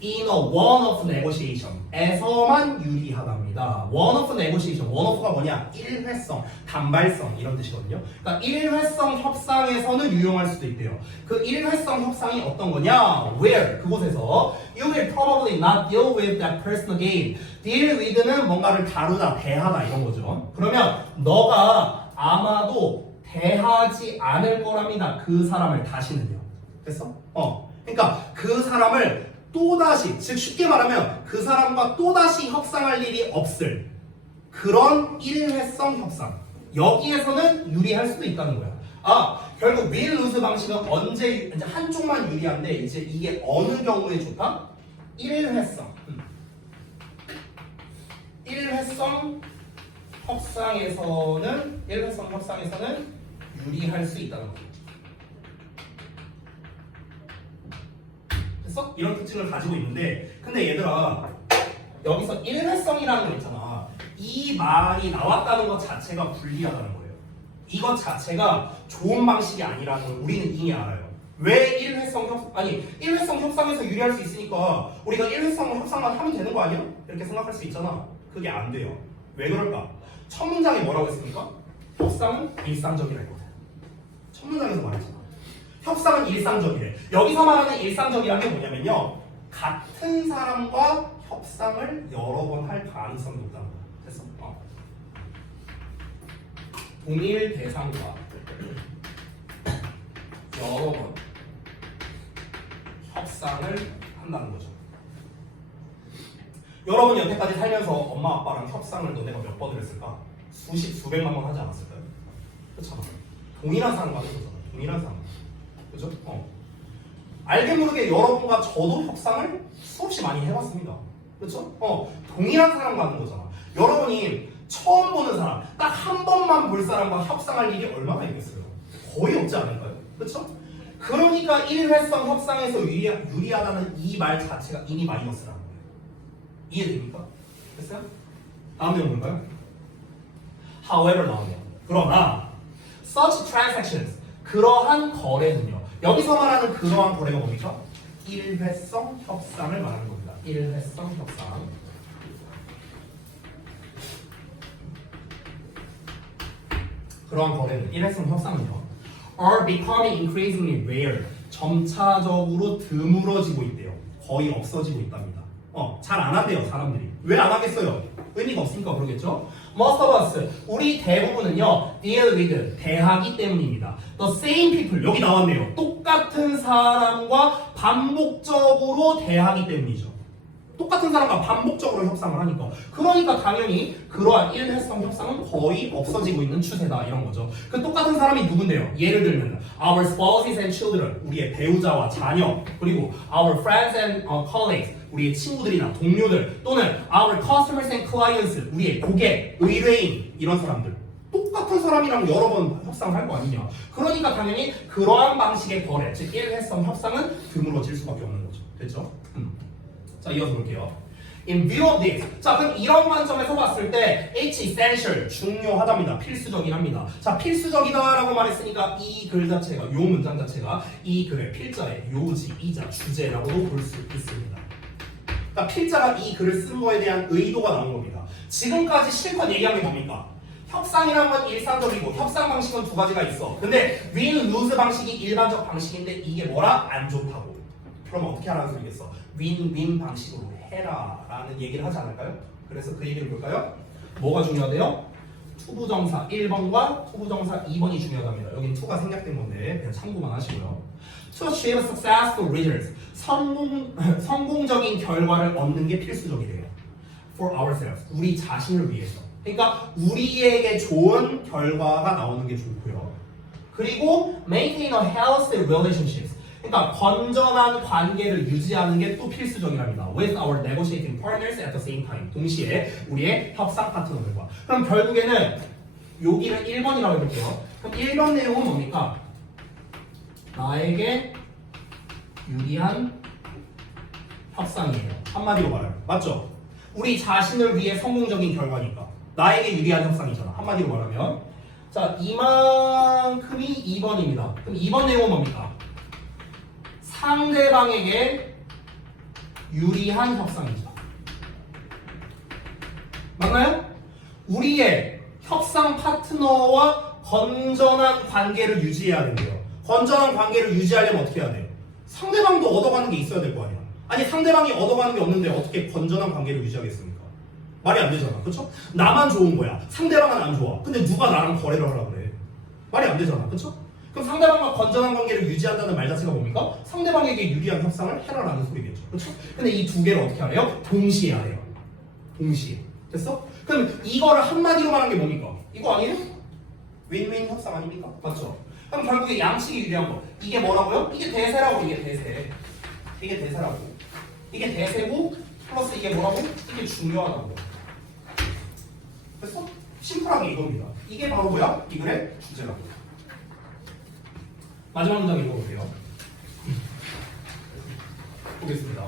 in a one-off negotiation에서만 유리하답니다. one-off negotiation, one-off가 뭐냐? 일회성, 단발성 이런 뜻이거든요. 그러니까 일회성 협상에서는 유용할 수도 있대요. 그 일회성 협상이 어떤 거냐? Where? 그곳에서 you will probably not deal with that person again. deal with는 뭔가를 다루다, 대하다 이런 거죠. 그러면 너가 아마도 대하지 않을 거랍니다. 그 사람을 다시는요. 됐어? 그러니까 그 사람을 또다시, 즉 쉽게 말하면 그 사람과 또다시 협상할 일이 없을 그런 일회성 협상. 여기에서는 유리할 수도 있다는 거야. 결국 win-lose 방식은 언제 이제 한쪽만 유리한데 이제 이게 어느 경우에 좋다? 일회성 협상에서는 유리할 수 있다는 거야. 됐어? 이런 특징을 가지고 있는데 근데 얘들아 여기서 일회성이라는 거 있잖아. 이 말이 나왔다는 것 자체가 불리하다는 거예요. 이것 자체가 좋은 방식이 아니라는 걸 우리는 이미 알아요. 왜 일회성 협상에서 유리할 수 있으니까 우리가 일회성 협상만 하면 되는 거 아니야? 이렇게 생각할 수 있잖아. 그게 안 돼요. 왜 그럴까? 첫 문장에 뭐라고 했습니까? 협상은 일상적이라 했거든. 첫 문장에서 말했잖아. 협상은 일상적이래. 여기서 말하는 일상적이라는 게 뭐냐면요. 같은 사람과 협상을 여러 번 할 가능성이 높다는 거야. 됐어? 동일 대상과 여러 번 협상을 한다는 거죠. 여러분 여태까지 살면서 엄마 아빠랑 협상을 너네가 몇 번을 했을까? 수백만 번 하지 않았을까요? 그렇잖아. 동일한 사람과 하는 거잖아. 동일한 사람. 그죠? 알게 모르게 여러분과 저도 협상을 수없이 많이 해봤습니다. 그렇죠? 동일한 사람과 하는 거잖아. 여러분이 처음 보는 사람, 딱 한 번만 볼 사람과 협상할 일이 얼마나 있겠어요? 거의 없지 않을까요? 그렇죠? 그러니까 일회성 협상에서 유리하다는 이 말 자체가 이미 마이너스라는 거예요. 이해됩니까? 됐어요? 다음 내용 볼까요? However 나오네요. 그러나 such transactions 그러한 거래는요. 여기서 말하는 그러한 거래가 뭡니까? 일회성 협상을 말하는 겁니다. 일회성 협상. 그러한 거래는 일회성 협상은요. are becoming increasingly rare. 점차적으로 드물어지고 있대요. 거의 없어지고 있답니다. 잘 안 한대요, 사람들이. 왜 안 하겠어요? 의미가 없으니까 그러겠죠? Most of us, 우리 대부분은요, deal with, 대하기 때문입니다. The same people, 여기 나왔네요. 똑같은 사람과 반복적으로 대하기 때문이죠. 똑같은 사람과 반복적으로 협상을 하니까. 그러니까 당연히 그러한 일회성 협상은 거의 없어지고 있는 추세다, 이런 거죠. 그 똑같은 사람이 누군데요? 예를 들면 our spouses and children, 우리의 배우자와 자녀, 그리고 our friends and colleagues, 우리의 친구들이나 동료들, 또는 our customers and clients, 우리의 고객, 의뢰인, 이런 사람들. 똑같은 사람이랑 여러 번 협상을 할 거 아니냐. 그러니까 당연히 그러한 방식의 거래, 즉 일회성 협상은 드물어질 수밖에 없는 거죠. 됐죠? 자, 이어서 볼게요. In view of this. 자, 그럼 이런 관점에서 봤을 때 H essential, 중요하답니다. 필수적인 합니다. 자, 필수적이다라고 말했으니까 이 글 자체가, 요 문장 자체가 이 글의 필자의 요지이자 주제라고도 볼 수 있습니다. 그러니까 필자가 이 글을 쓴 거에 대한 의도가 나온 겁니다. 지금까지 실컷 얘기한 게 뭡니까? 협상이란 건 일상적이고 협상 방식은 두 가지가 있어. 근데 win-lose 방식이 일반적 방식인데 이게 뭐라? 안 좋다고. 그럼 어떻게 하라는 소리겠어? 윈윈 방식으로 해라 라는 얘기를 하지 않을까요? 그래서 그 얘기를 볼까요? 뭐가 중요하대요? 투부정사 1번과 투부정사 2번이 중요합니다. 여긴 투가 생략된 건데 그냥 참고만 하시고요. To achieve successful results. 성공적인 결과를 얻는 게 필수적이래요. For ourselves. 우리 자신을 위해서. 그러니까 우리에게 좋은 결과가 나오는 게 좋고요. 그리고 maintain a healthy relationships. 그러니까 건전한 관계를 유지하는 게 또 필수적이랍니다. With our negotiating partners at the same time. 동시에 우리의 협상 파트너들과. 그럼 결국에는 여기는 1번이라고 해볼게요. 그럼 1번 내용은 뭡니까? 나에게 유리한 협상이에요. 한마디로 말하면. 맞죠? 우리 자신을 위해 성공적인 결과니까. 나에게 유리한 협상이잖아. 한마디로 말하면. 자, 이만큼이 2번입니다. 그럼 2번 내용은 뭡니까? 상대방에게 유리한 협상이죠. 맞나요? 우리의 협상 파트너와 건전한 관계를 유지해야 된대요. 건전한 관계를 유지하려면 어떻게 해야 돼요? 상대방도 얻어가는 게 있어야 될 거 아니야. 아니 상대방이 얻어가는 게 없는데 어떻게 건전한 관계를 유지하겠습니까? 말이 안 되잖아. 그렇죠? 나만 좋은 거야. 상대방은 안 좋아. 근데 누가 나랑 거래를 하라고 그래? 말이 안 되잖아. 그렇죠? 그럼 상대방과 건전한 관계를 유지한다는 말 자체가 뭡니까? 상대방에게 유리한 협상을 해라라는 소리겠죠. 그렇죠? 근데 이 두 개를 어떻게 하래요? 동시에 하래요. 동시에. 됐어? 그럼 이거를 한마디로 말한 게 뭡니까? 이거 아니에요? 윈윈 협상 아닙니까? 맞죠? 그럼 결국에 양측이 유리한 거. 이게 뭐라고요? 이게 대세라고. 이게 대세. 이게 대세라고. 이게 대세고 플러스 이게 뭐라고? 이게 중요하다고. 됐어? 심플하게 이겁니다. 이게 바로 뭐야? 이 글의 주제라고. 마지막 문장 읽어볼게요. 보겠습니다.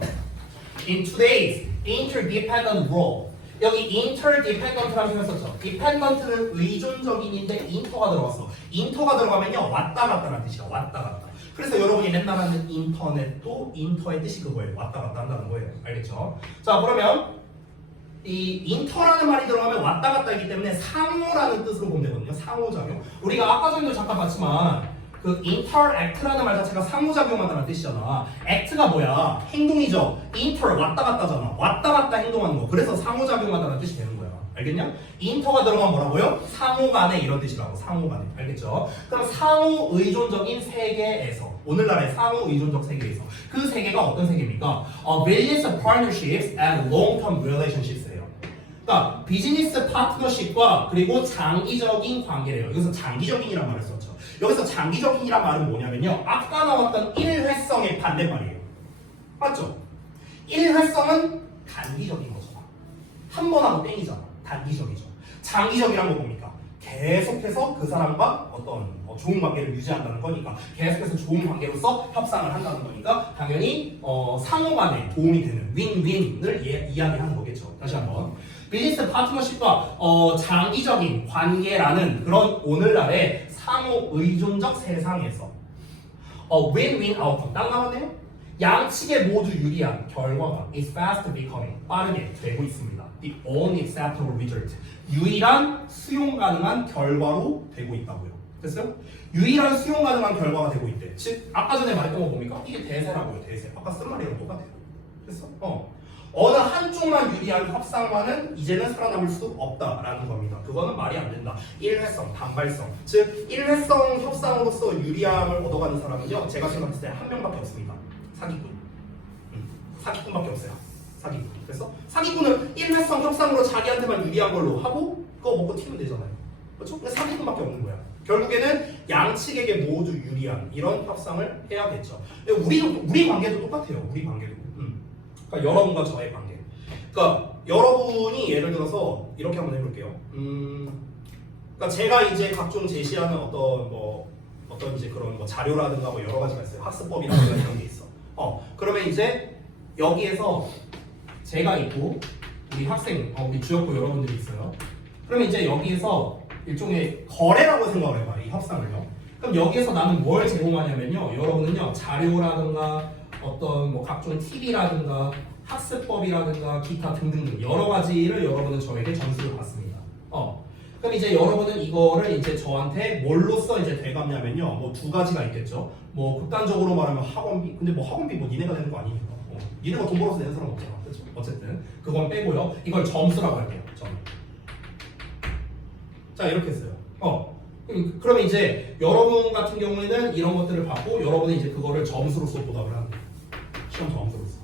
In today's interdependent world. 여기 interdependent라는 표현 썼죠. dependent는 의존적인인데 inter가 들어갔어. inter가 들어가면요 왔다 갔다라는 뜻이야. 왔다 갔다. 그래서 여러분이 맨날 하는 인터넷도 inter의 뜻이 그거예요. 왔다 갔다 한다는 거예요. 알겠죠? 자 그러면 이 inter라는 말이 들어가면 왔다 갔다이기 때문에 상호라는 뜻으로 보면 되거든요. 상호작용. 우리가 아까 전에도 잠깐 봤지만 그 interact라는 말 자체가 상호작용한다는 뜻이잖아. act가 뭐야? 행동이죠. inter 왔다 갔다잖아. 왔다 갔다 행동하는 거. 그래서 상호작용한다는 뜻이 되는 거야. 알겠냐? inter가 들어가면 뭐라고요? 상호간에 이런 뜻이라고. 상호간에. 알겠죠? 그럼 상호 의존적인 세계에서 오늘날의 상호 의존적 세계에서 그 세계가 어떤 세계입니까? Business partnerships and long-term relationships. 그러니까 비즈니스 파트너십과 그리고 장기적인 관계래요. 여기서 장기적인이란 말을 썼죠. 여기서 장기적인이란 말은 뭐냐면요. 아까 나왔던 일회성의 반대말이에요. 맞죠? 일회성은 단기적인 거잖아. 한 번 하고 땡이잖아. 단기적이죠. 장기적이란 거 뭡니까? 계속해서 그 사람과 어떤 좋은 관계를 유지한다는 거니까 계속해서 좋은 관계로서 협상을 한다는 거니까 당연히 상호간에 도움이 되는 윈윈을 이야기하는 거겠죠. 다시 한번 비즈니스 파트너십과 장기적인 관계라는 그런 오늘날의 상호 의존적 세상에서 윈윈 아웃컴 딱 나왔네요. 양측에 모두 유리한 결과가 is fast becoming 빠르게 되고 있습니다. The only acceptable result 유일한 수용 가능한 결과로 되고 있다고요. 됐어요? 유일한 수용 가능한 결과가 되고 있대. 즉 아까 전에 말했던 거 뭡니까? 이게 대세라고요. 대세. 아까 쓴 말이랑 똑같아요. 됐어? 어느 한쪽만 유리한 협상만은 이제는 살아남을 수 없다라는 겁니다. 그거는 말이 안 된다. 일회성, 단발성. 즉 일회성 협상으로서 유리함을 얻어가는 사람은요. 제가 생각했을 때 한 명밖에 없습니다. 사기꾼. 사기꾼밖에 없어요. 사기꾼. 그래서 사기꾼은 일회성 협상으로 자기한테만 유리한 걸로 하고 그거 먹고 튀면 되잖아요. 그렇죠? 근데 사기꾼밖에 없는 거야. 결국에는 양측에게 모두 유리한 이런 협상을 해야겠죠. 우리 관계도 똑같아요. 우리 관계도. 그러니까 여러분과 저의 관계. 그러니까 여러분이 예를 들어서 이렇게 한번 해볼게요. 그러니까 제가 이제 각종 제시하는 어떤 이제 그런 자료라든가 여러 가지가 있어요. 학습법이라든가 이런 게 있어. 그러면 이제 여기에서 제가 있고 우리 학생, 우리 주역부 여러분들이 있어요. 그러면 이제 여기에서 일종의 거래라고 생각을 해봐. 이 협상을요. 그럼 여기에서 나는 뭘 제공하냐면요. 여러분은요 자료라든가 어떤 각종 팁이라든가 학습법이라든가 기타 등등등 여러 가지를 여러분은 저에게 전수를 받습니다. 그럼 이제 여러분은 이거를 이제 저한테 뭘로써 이제 되갚냐면요. 두 가지가 있겠죠. 극단적으로 말하면 학원비. 근데 학원비 니네가 내는 거 아니니까. 니네가 돈 벌어서 내는 사람 없잖아. 그렇죠? 어쨌든 그건 빼고요. 이걸 점수라고 할게요. 점. 자 이렇게 했어요. 그러면 이제 여러분 같은 경우에는 이런 것들을 받고 여러분이 이제 그거를 점수로서 보답을 하는 거예요. 시험 점수로서.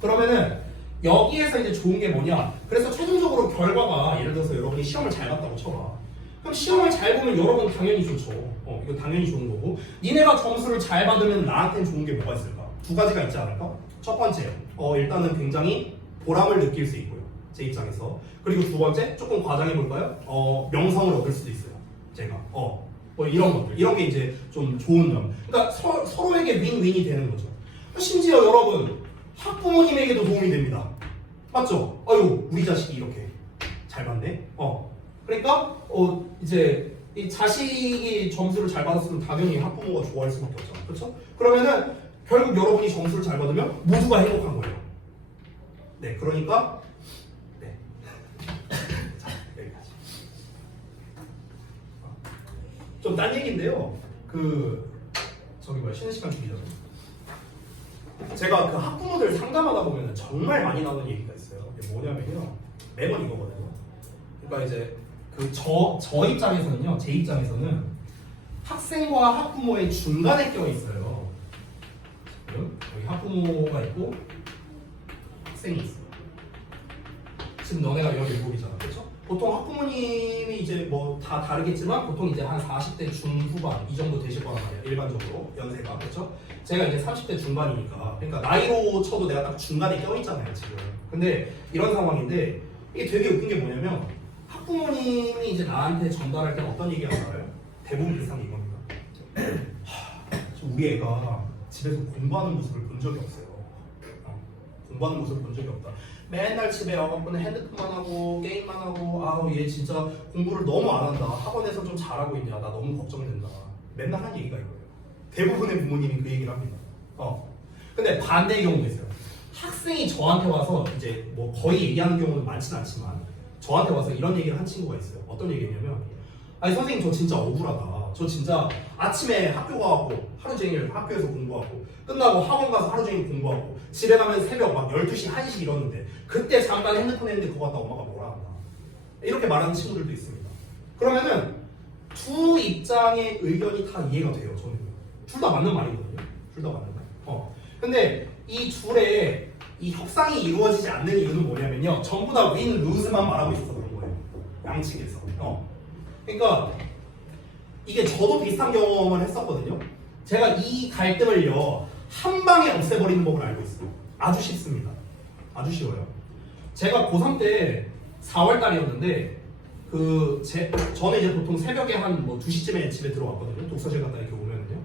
그러면은 여기에서 이제 좋은 게 뭐냐? 그래서 최종적으로 결과가 예를 들어서 여러분이 시험을 잘 봤다고 쳐봐. 그럼 시험을 잘 보면 여러분 당연히 좋죠. 이거 당연히 좋은 거고. 니네가 점수를 잘 받으면 나한테는 좋은 게 뭐가 있을까? 두 가지가 있지 않을까? 첫 번째, 일단은 굉장히 보람을 느낄 수 있고요. 제 입장에서. 그리고 두 번째, 조금 과장해 볼까요? 명성을 얻을 수도 있어요. 제가. 뭐 이런 것들. 이런 게 이제 좀 좋은 점. 그러니까 서로에게 윈윈이 되는 거죠. 심지어 여러분, 학부모님에게도 도움이 됩니다. 맞죠? 아유, 우리 자식이 이렇게 잘 봤네. 그러니까 이제 이 자식이 점수를 잘 받았으면 당연히 학부모가 좋아할 수밖에 없잖아. 그렇죠? 그러면은 결국 여러분이 점수를 잘 받으면 모두가 행복한 거예요. 네, 그러니까 네. 자, 여기까지. 좀 딴 얘기인데요. 저기 쉬는 시간 주기 전에 제가 그 학부모들 상담하다 보면 정말 많이 나오는 얘기가 있어요. 이게 뭐냐면요. 매번 이거거든요. 그러니까 이제 저 입장에서는요. 제 입장에서는 학생과 학부모의 중간에 껴 있어요. 여기 학부모가 있고 학생이 있어요. 지금 너네가 17이잖아. 그렇죠? 보통 학부모님이 이제 뭐 다 다르겠지만 보통 이제 한 40대 중후반 이 정도 되실 거란 말이에요. 일반적으로 연세가. 그렇죠? 제가 이제 30대 중반이니까 그러니까 나이로 쳐도 내가 딱 중간에 껴있잖아요 지금. 근데 이런 상황인데 이게 되게 웃긴 게 뭐냐면 학부모님이 이제 나한테 전달할 때는 어떤 얘기가 나와요? 대부분 비슷한 게 이겁니다. 우리 애가 집에서 공부하는 모습을 본 적이 없어요. 공부하는 모습을 본 적이 없다. 맨날 집에 와갖고는 핸드폰만 하고 게임만 하고 아우 얘 진짜 공부를 너무 안 한다. 학원에서 좀 잘하고 있냐. 나 너무 걱정된다. 맨날 하는 얘기가 이거예요. 대부분의 부모님이 그 얘기를 합니다. 근데 반대의 경우도 있어요. 학생이 저한테 와서 이제 뭐 거의 얘기하는 경우는 많지는 않지만 저한테 와서 이런 얘기를 한 친구가 있어요. 어떤 얘기냐면 아니 선생님 저 진짜 억울하다. 저 진짜 아침에 학교 가갖고 하루 종일 학교에서 공부하고 끝나고 학원 가서 하루 종일 공부하고 집에 가면 새벽 막 12시, 1시 이러는데 그때 잠깐 핸드폰 했는데 그거 갖다 엄마가 뭐라 한다. 이렇게 말하는 친구들도 있습니다. 그러면은 두 입장의 의견이 다 이해가 돼요. 저는 둘 다 맞는 말이거든요. 둘 다 맞는 말. 근데 이 둘의 이 협상이 이루어지지 않는 이유는 뭐냐면요. 전부 다 윈 루즈만 말하고 있어서 그런 거예요. 양측에서. 그러니까 이게 저도 비슷한 경험을 했었거든요. 제가 이 갈등을요 한 방에 없애버리는 법을 알고 있어요. 아주 쉽습니다. 아주 쉬워요. 제가 고3 때 4월 달이었는데 저는 이제 보통 새벽에 한 뭐 2시쯤에 집에 들어왔거든요. 독서실 갔다 이렇게 오면은요.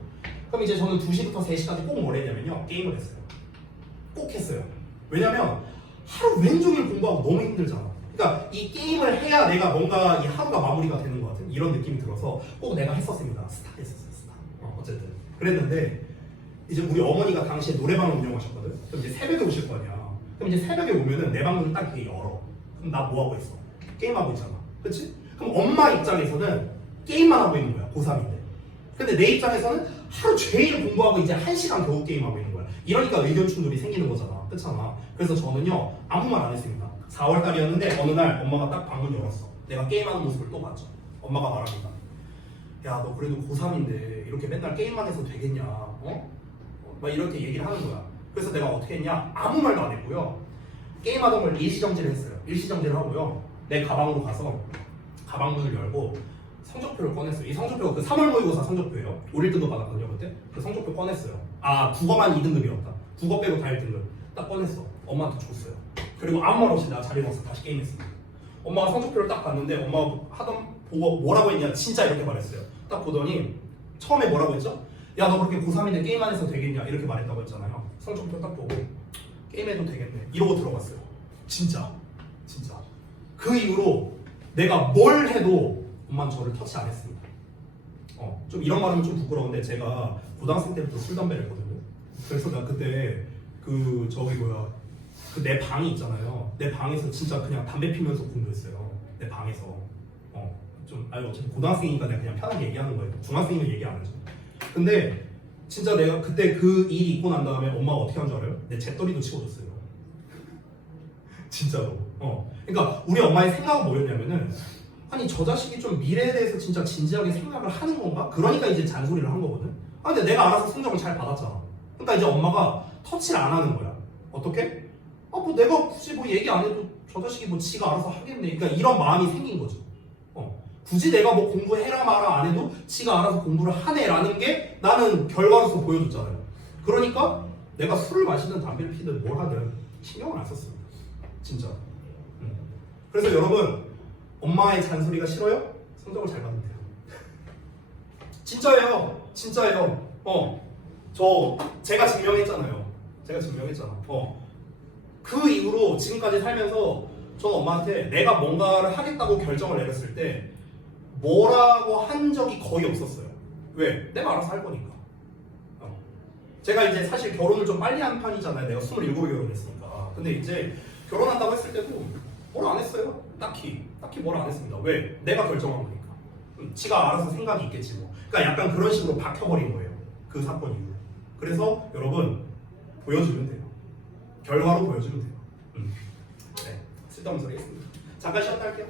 그럼 이제 저는 2시부터 3시까지 꼭 뭘 했냐면요. 게임을 했어요. 꼭 했어요. 왜냐면 하루 왼종일 공부하고 너무 힘들잖아. 그러니까 이 게임을 해야 내가 뭔가 이 하루가 마무리가 되는 것 같은 이런 느낌이 들어서 꼭 내가 했었습니다. 스타 했었어요. 스타. 어쨌든 그랬는데 이제 우리 어머니가 당시에 노래방을 운영하셨거든. 그럼 이제 새벽에 오실 거 아니야. 그럼 이제 새벽에 오면은 내 방문을 딱 이렇게 열어. 그럼 나 뭐 하고 있어? 게임하고 있잖아. 그치? 그럼 엄마 입장에서는 게임만 하고 있는 거야. 고3인데. 근데 내 입장에서는 하루 종일 공부하고 이제 1시간 겨우 게임하고 있는 거야. 이러니까 의견 충돌이 생기는 거잖아. 그렇잖아. 그래서 저는요 아무 말 안 했습니다. 4월 달이었는데 어느 날 엄마가 딱 방문 열었어. 내가 게임하는 모습을 또 봤죠. 엄마가 말합니다. 야 너 그래도 고3인데 이렇게 맨날 게임만 해서 되겠냐? 막 이렇게 얘기를 하는 거야. 그래서 내가 어떻게 했냐? 아무 말도 안 했고요. 게임하던 걸 일시정지를 했어요. 일시정지를 하고요. 내 가방으로 가서 가방문을 열고 성적표를 꺼냈어요. 이 성적표가 그 3월 모의고사 성적표예요. 5.1등급 받았거든요 그때. 그 성적표 꺼냈어요. 아 국어만 2등급이었다. 국어 빼고 다 1등급. 딱 꺼냈어. 엄마한테 줬어요. 그리고 아무 말 없이 내가 자리에 가서 다시 게임했습니다. 엄마가 성적표를 딱 봤는데 엄마가 보고 뭐라고 했냐 진짜 이렇게 말했어요. 딱 보더니 처음에 뭐라고 했죠? 야 너 그렇게 고3인데 게임 안 해서 되겠냐 이렇게 말했다고 했잖아요. 성적표 딱 보고 게임해도 되겠네 이러고 들어갔어요. 진짜 그 이후로 내가 뭘 해도 엄마는 저를 터치 안 했습니다. 좀 이런 말하면 좀 부끄러운데 제가 고등학생 때부터 술 담배를 했거든요. 그래서 나 그때 그 내 방이 있잖아요. 내 방에서 진짜 그냥 담배 피면서 공부했어요. 내 방에서. 어차피 고등학생이니까 내가 그냥 편하게 얘기하는 거예요. 중학생이면 얘기 안 하죠. 근데 진짜 내가 그때 그 일이 있고 난 다음에 엄마가 어떻게 한 줄 알아요? 내 재떨이도 치워줬어요. 진짜로. 그러니까 우리 엄마의 생각은 뭐였냐면은 아니 저 자식이 좀 미래에 대해서 진짜 진지하게 생각을 하는 건가? 그러니까 이제 잔소리를 한 거거든. 아 근데 내가 알아서 성적을 잘 받았잖아. 그러니까 이제 엄마가 터치를 안 하는 거야. 어떻게? 아 뭐 내가 굳이 뭐 얘기 안 해도 저 자식이 뭐 지가 알아서 하겠네. 그러니까 이런 마음이 생긴 거죠. 굳이 내가 뭐 공부해라 마라 안 해도 지가 알아서 공부를 하네라는 게 나는 결과로서 보여줬잖아요. 그러니까 내가 술을 마시든 담배를 피든 뭘 하든 신경을 안 썼어요. 진짜. 그래서 여러분 엄마의 잔소리가 싫어요? 성적을 잘 받으면 돼요. 진짜예요. 진짜예요. 제가 증명했잖아요. 제가 증명했잖아. 그 이후로 지금까지 살면서 저 엄마한테 내가 뭔가를 하겠다고 결정을 내렸을 때 뭐라고 한 적이 거의 없었어요. 왜? 내가 알아서 할 거니까. 제가 이제 사실 결혼을 좀 빨리 한 편이잖아요. 내가 27에 결혼했으니까. 근데 이제 결혼한다고 했을 때도 뭘 안 했어요. 딱히 뭘 안 했습니다. 왜? 내가 결정한 거니까. 지가 알아서 생각이 있겠지 뭐. 그러니까 약간 그런 식으로 박혀버린 거예요. 그 사건 이후로. 그래서 여러분 보여주면 돼요. 결과로 보여주면 돼요. 네, 쓸데없는 소리 했습니다. 잠깐 쉬었다 할게요.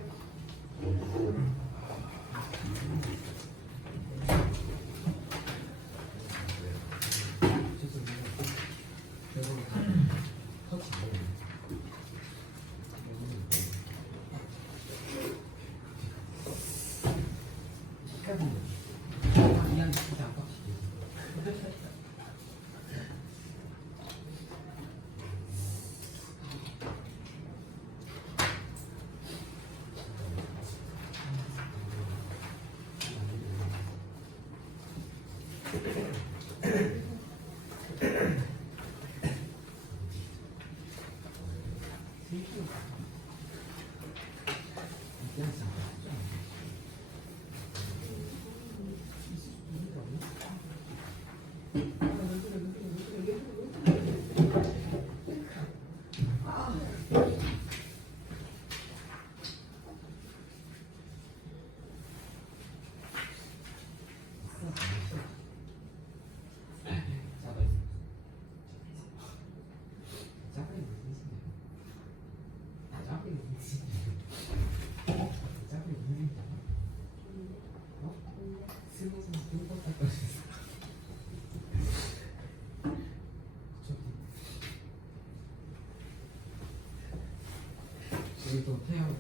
여기 또 태양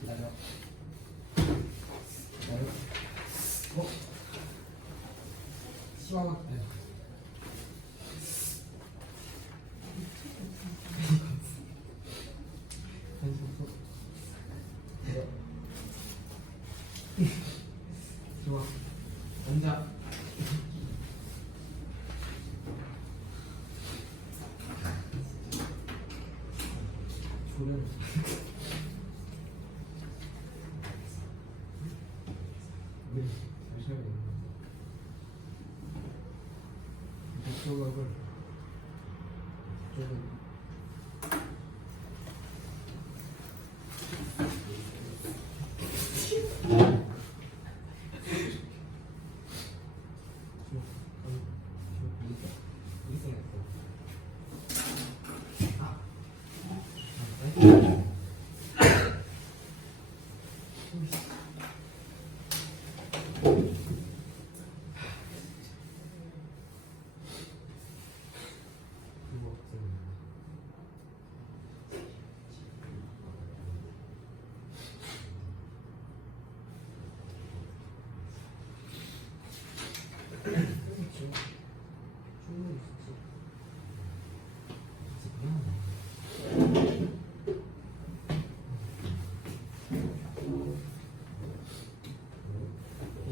기다려 시와가 좋아 앉아 조련 네 잠시만요 목소각을 조금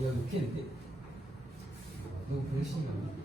야, 웃기는데? 너무 병신이 안 나.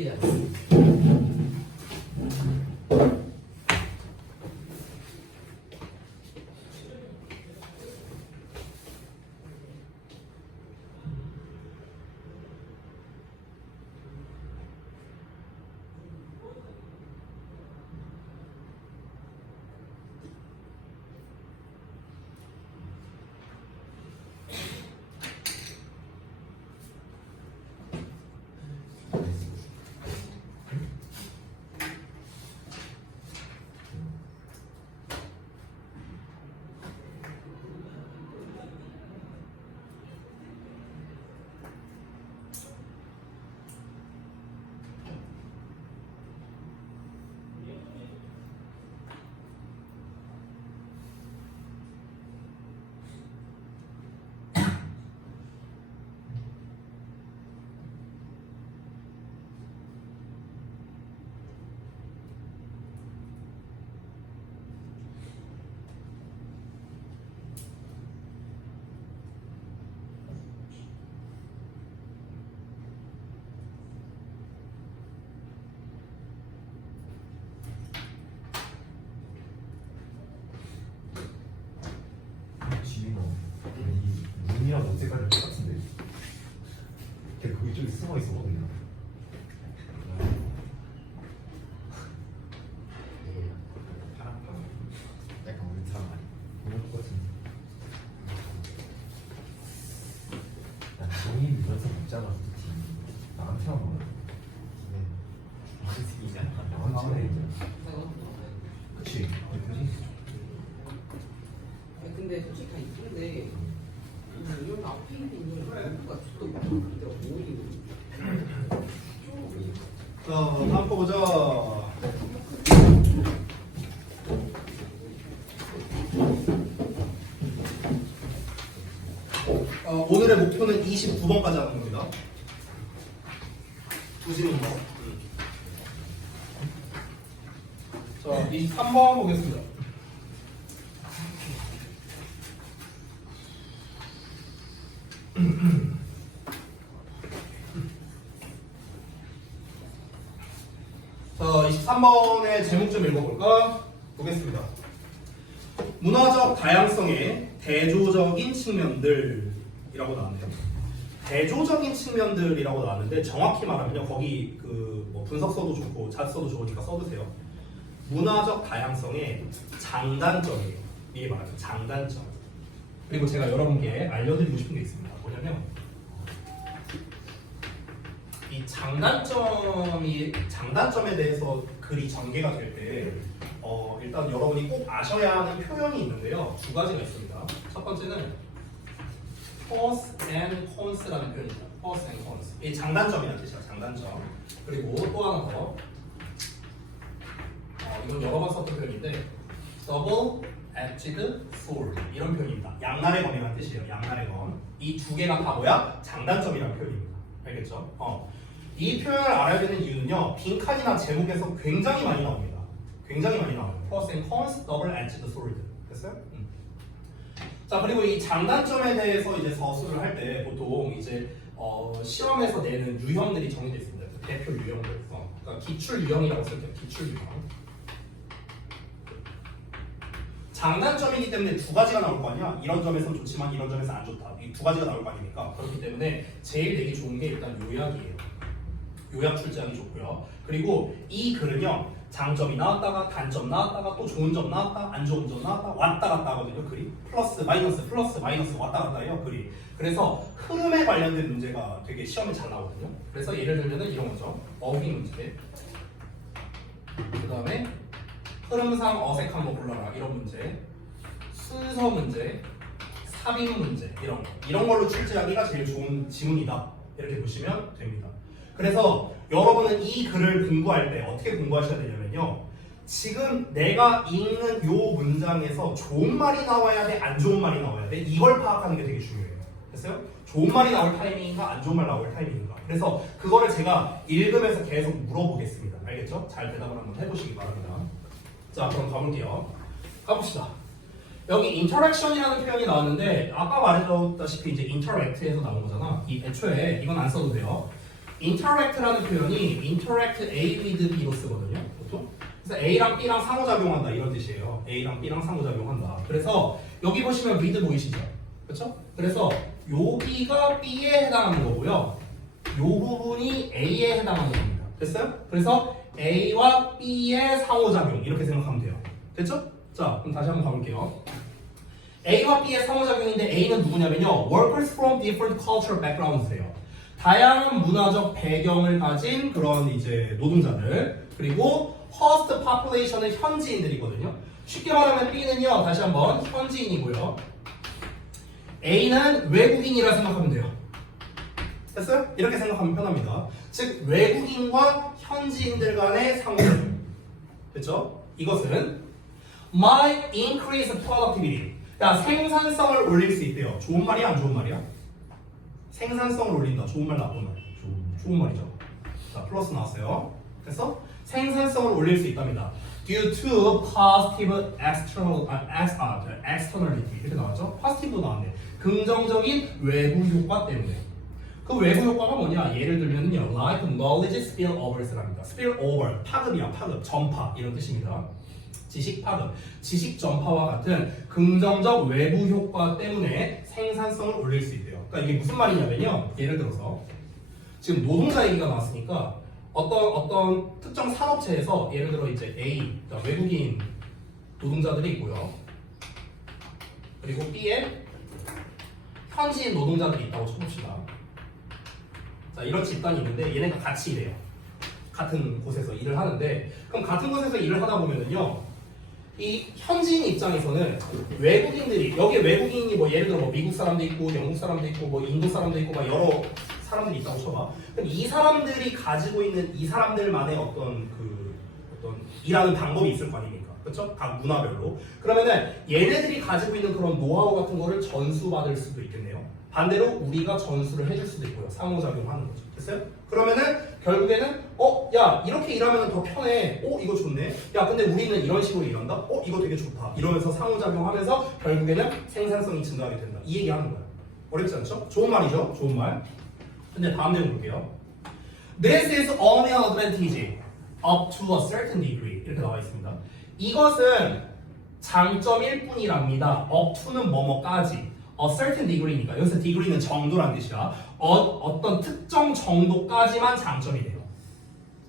쉽게 잘. 지민아, 이 눈이랑 옷 색깔이 똑같은데? 걔 거기 쪽에 숨어 있어 그냥. 파랑 파랑. 약간 우리 사람 아니야? 그럴 것 같은데. 난 정이 밀어서 먹잖아, 솔직히. 나한테만 먹어. 무슨 새끼잖아. 나한테 얘기잖아. 그치? 그치? 아니 근데 솔직히 다 이쁜데 이런 앞에 있는 이유가 또 그대로 보이고. 자, 다음 거 보자. 오늘의 목표는 29번까지 하는 겁니다. 보시는 거. 자, 23번 보겠습니다. 자, 23번의 제목 좀 읽어볼까? 보겠습니다. 문화적 다양성의 대조적인 측면들이라고 나왔네요. 대조적인 측면들이라고 나왔는데 정확히 말하면요, 거기 뭐 분석 써도 좋고 자주 써도 좋으니까 써두세요. 문화적 다양성의 장단점이에요. 이게 말하면 장단점. 그리고 제가 여러분께 알려드리고 싶은 게 있습니다. 뭐냐면 이 장단점에 대해서 글이 전개가 될 때 일단 여러분이 꼭 아셔야 하는 표현이 있는데요. 두 가지가 있습니다. 첫 번째는 pros and cons라는 표현입니다. pros and cons. 이 장단점이라는 뜻이야. 장단점. 그리고 또 하나 더. 이건 여러 번 썼던 표현인데 double-edged sword 이런 표현입니다. 양날의 검이라는 뜻이에요. 양날의 검. 이 두 개가 다 뭐야? 장단점이라는 표현입니다. 알겠죠? 이 표현을 알아야 되는 이유는요, 빈칸이나 제목에서 굉장히 많이 나옵니다. 굉장히 많이 나와요. pros and cons, double-edged sword. 됐어요? 자, 그리고 이 장단점에 대해서 이제 서술을 할 때 보통 이제 시험에서 내는 유형들이 정해져 있습니다. 대표 유형들. 그러니까 기출 유형이라고 쓸게요. 기출 유형. 장단점이기 때문에 두 가지가 나올 거 아니야. 이런 점에서는 좋지만 이런 점에서 안 좋다. 이 두 가지가 나올 거 아닙니까? 그렇기 때문에 제일 내기 좋은 게 일단 요약이에요. 요약 출제하기 좋고요. 그리고 이 글은요, 장점이 나왔다가 단점 나왔다가 또 좋은 점 나왔다, 안 좋은 점 나왔다, 왔다 갔다 하거든요. 글이 플러스 마이너스 왔다 갔다 해요. 글이. 그래서 흐름에 관련된 문제가 되게 시험에 잘 나오거든요. 그래서 예를 들면 이런 거죠. 어휘 문제. 그 다음에 흐름상 어색한 거 골라라 이런 문제, 순서 문제, 삽입 문제 이런 걸로 출제하기가 제일 좋은 지문이다 이렇게 보시면 됩니다. 그래서 여러분은 이 글을 공부할 때 어떻게 공부하셔야 되냐면요, 지금 내가 읽는 요 문장에서 좋은 말이 나와야 돼, 안 좋은 말이 나와야 돼, 이걸 파악하는 게 되게 중요해요. 됐어요? 좋은 말이 나올 타이밍인가, 안 좋은 말 나올 타이밍인가. 그래서 그거를 제가 읽으면서 계속 물어보겠습니다. 알겠죠? 잘 대답을 한번 해보시기 바랍니다. 자, 그럼 가볼게요. 가봅시다. 여기 interaction이라는 표현이 나왔는데 아까 말해줬다시피 이제 interact에서 나온 거잖아. 이 애초에 이건 안 써도 돼요. interact라는 표현이 interact A with B로 쓰거든요. 보통. 그래서 A랑 B랑 상호작용한다 이런 뜻이에요. A랑 B랑 상호작용한다. 그래서 여기 보시면 with 보이시죠? 그렇죠? 그래서 여기가 B에 해당하는 거고요. 이 부분이 A에 해당하는 겁니다. 됐어요? 그래서 A와 B의 상호작용 이렇게 생각하면 돼요. 됐죠? 자, 그럼 다시 한번 가볼게요. A와 B의 상호작용인데 A는 누구냐면요. Workers from different cultural backgrounds예요. 다양한 문화적 배경을 가진 그런 이제 노동자들 그리고 host population은 현지인들이거든요. 쉽게 말하면 B는요. 다시 한번 현지인이고요. A는 외국인이라 생각하면 돼요. 됐어요? 이렇게 생각하면 편합니다. 즉 외국인과 현지인들 간의 상호작용. 됐죠? 이것은 might increase productivity. 야, 생산성을 올릴 수 있대요. 좋은 말이야, 안 좋은 말이야? 생산성을 올린다. 좋은 말, 나쁜 말? 좋은 말이죠. 자, 플러스 나왔어요. 그래서 생산성을 올릴 수 있답니다. Due to positive externality 이렇게 나왔죠? positive도 나왔네. 긍정적인 외부 효과 때문에. 그 외부 효과가 뭐냐? 예를 들면요, like knowledge spillovers랍니다. spillover, 파급이야, 파급, 전파 이런 뜻입니다. 지식 파급, 지식 전파와 같은 긍정적 외부 효과 때문에 생산성을 올릴 수 있대요. 그러니까 이게 무슨 말이냐면요, 예를 들어서 지금 노동자 얘기가 나왔으니까 어떤 특정 산업체에서 예를 들어 이제 A, 그러니까 외국인 노동자들이 있고요. 그리고 B에 현지인 노동자들이 있다고 쳐봅시다. 자, 이런 집단이 있는데 얘네가 같이 일해요. 같은 곳에서 일을 하는데 그럼 같은 곳에서 일을 하다 보면은요. 이 현지인 입장에서는 외국인들이 여기 외국인이 뭐 예를 들어 뭐 미국 사람도 있고 영국 사람도 있고 뭐 인도 사람도 있고 막 여러 사람들이 있다고 쳐봐. 그럼 이 사람들이 가지고 있는 이 사람들만의 어떤 일하는 방법이 있을 거 아닙니까? 그렇죠? 각 문화별로. 그러면은 얘네들이 가지고 있는 그런 노하우 같은 거를 전수받을 수도 있겠네요. 반대로 우리가 전수를 해줄 수도 있고요. 상호작용하는 거죠. 됐어요? 그러면은 결국에는 야 이렇게 일하면 더 편해. 이거 좋네. 야 근데 우리는 이런 식으로 일한다. 이거 되게 좋다. 이러면서 상호작용하면서 결국에는 생산성이 증가하게 된다. 이 얘기하는 거예요. 어렵지 않죠? 좋은 말이죠. 좋은 말. 근데 다음 내용 볼게요. This is only an advantage up to a certain degree 이렇게 나와 있습니다. 이것은 장점일 뿐이랍니다. up to는 뭐뭐까지. a certain degree니까 여기서 degree는 정도란 뜻이야. 어떤 특정 정도까지만 장점이 돼요.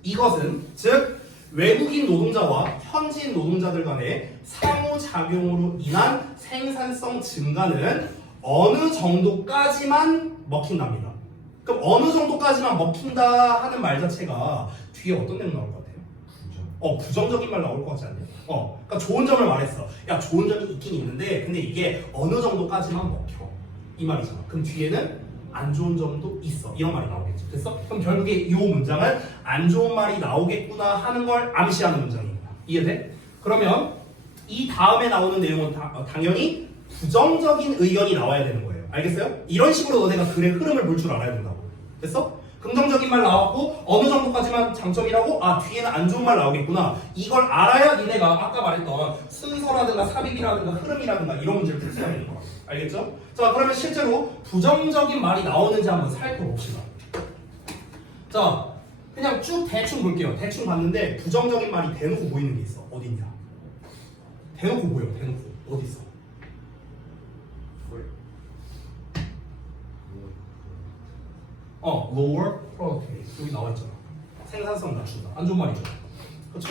이것은 즉 외국인 노동자와 현지인 노동자들 간의 상호작용으로 인한 생산성 증가는 어느 정도까지만 먹힌답니다. 그럼 어느 정도까지만 먹힌다 하는 말 자체가 뒤에 어떤 내용 나올 것 같아요? 부정적인 말 나올 것 같지 않냐? 그러니까 좋은 점을 말했어. 야, 좋은 점이 있긴 있는데, 근데 이게 어느 정도까지만 먹혀. 이 말이잖아. 그럼 뒤에는 안 좋은 점도 있어. 이런 말이 나오겠죠. 됐어? 그럼 결국에 이 문장은 안 좋은 말이 나오겠구나 하는 걸 암시하는 문장입니다. 이해돼? 그러면 이 다음에 나오는 내용은 당연히 부정적인 의견이 나와야 되는 거예요. 알겠어요? 이런 식으로 너네가 글의 흐름을 볼 줄 알아야 된다고. 됐어? 긍정적인 말 나왔고 어느 정도까지만 장점이라고? 뒤에는 안 좋은 말 나오겠구나. 이걸 알아야 니네가 아까 말했던 순서라든가 삽입이라든가 흐름이라든가 이런 문제를 풀 수가 있는 거야. 알겠죠? 자, 그러면 실제로 부정적인 말이 나오는지 한번 살펴봅시다. 자, 그냥 쭉 대충 볼게요. 대충 봤는데 부정적인 말이 대놓고 보이는 게 있어. 어딨냐? 대놓고 보여. 대놓고. 어디 있어? lower productivity 여기 나와 있잖아. 생산성 낮춘다. 안 좋은 말이죠. 그렇죠?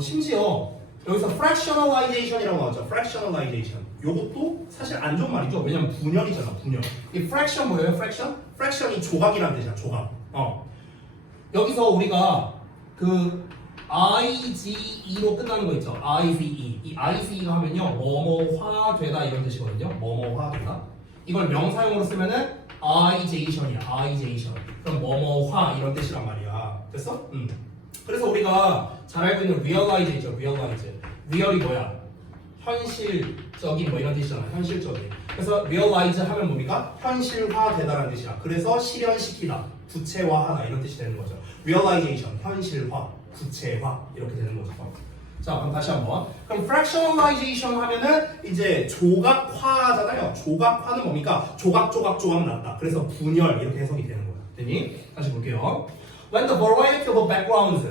심지어 여기서 fractionalization이라고 나왔죠. fractionalization. 요것도 사실 안 좋은 말이죠. 왜냐면 분열이잖아. 분열. 이 fraction 뭐예요? fraction? fraction이 조각이라는 뜻이야. 조각. 여기서 우리가 그 IGE로 끝나는 거 있죠. ICE. 이 ICE가 하면요. 뭐뭐화 되다 이런 뜻이거든요. 뭐뭐화 되다. 이걸 명사용으로 쓰면은 ization이야. ization. 그럼 뭐뭐화 이런 뜻이란 말이야. 됐어? 그래서 우리가 잘 알고 있는 realize죠. realize. real이 뭐야? 현실적인 뭐 이런 뜻이잖아. 현실적인. 그래서 realize 하면 뭡니까? 현실화되다라는 뜻이야. 그래서 실현시키다, 구체화하다 이런 뜻이 되는 거죠. realization, 현실화, 구체화 이렇게 되는 거죠. 자, 그럼 다시 한번. 그럼 fractionalization 하면은 이제 조각화잖아요. 조각화는 뭡니까? 조각 났다. 그래서 분열 이렇게 해석이 되는 거야. 됐니? 다시 볼게요. When the variety of backgrounds,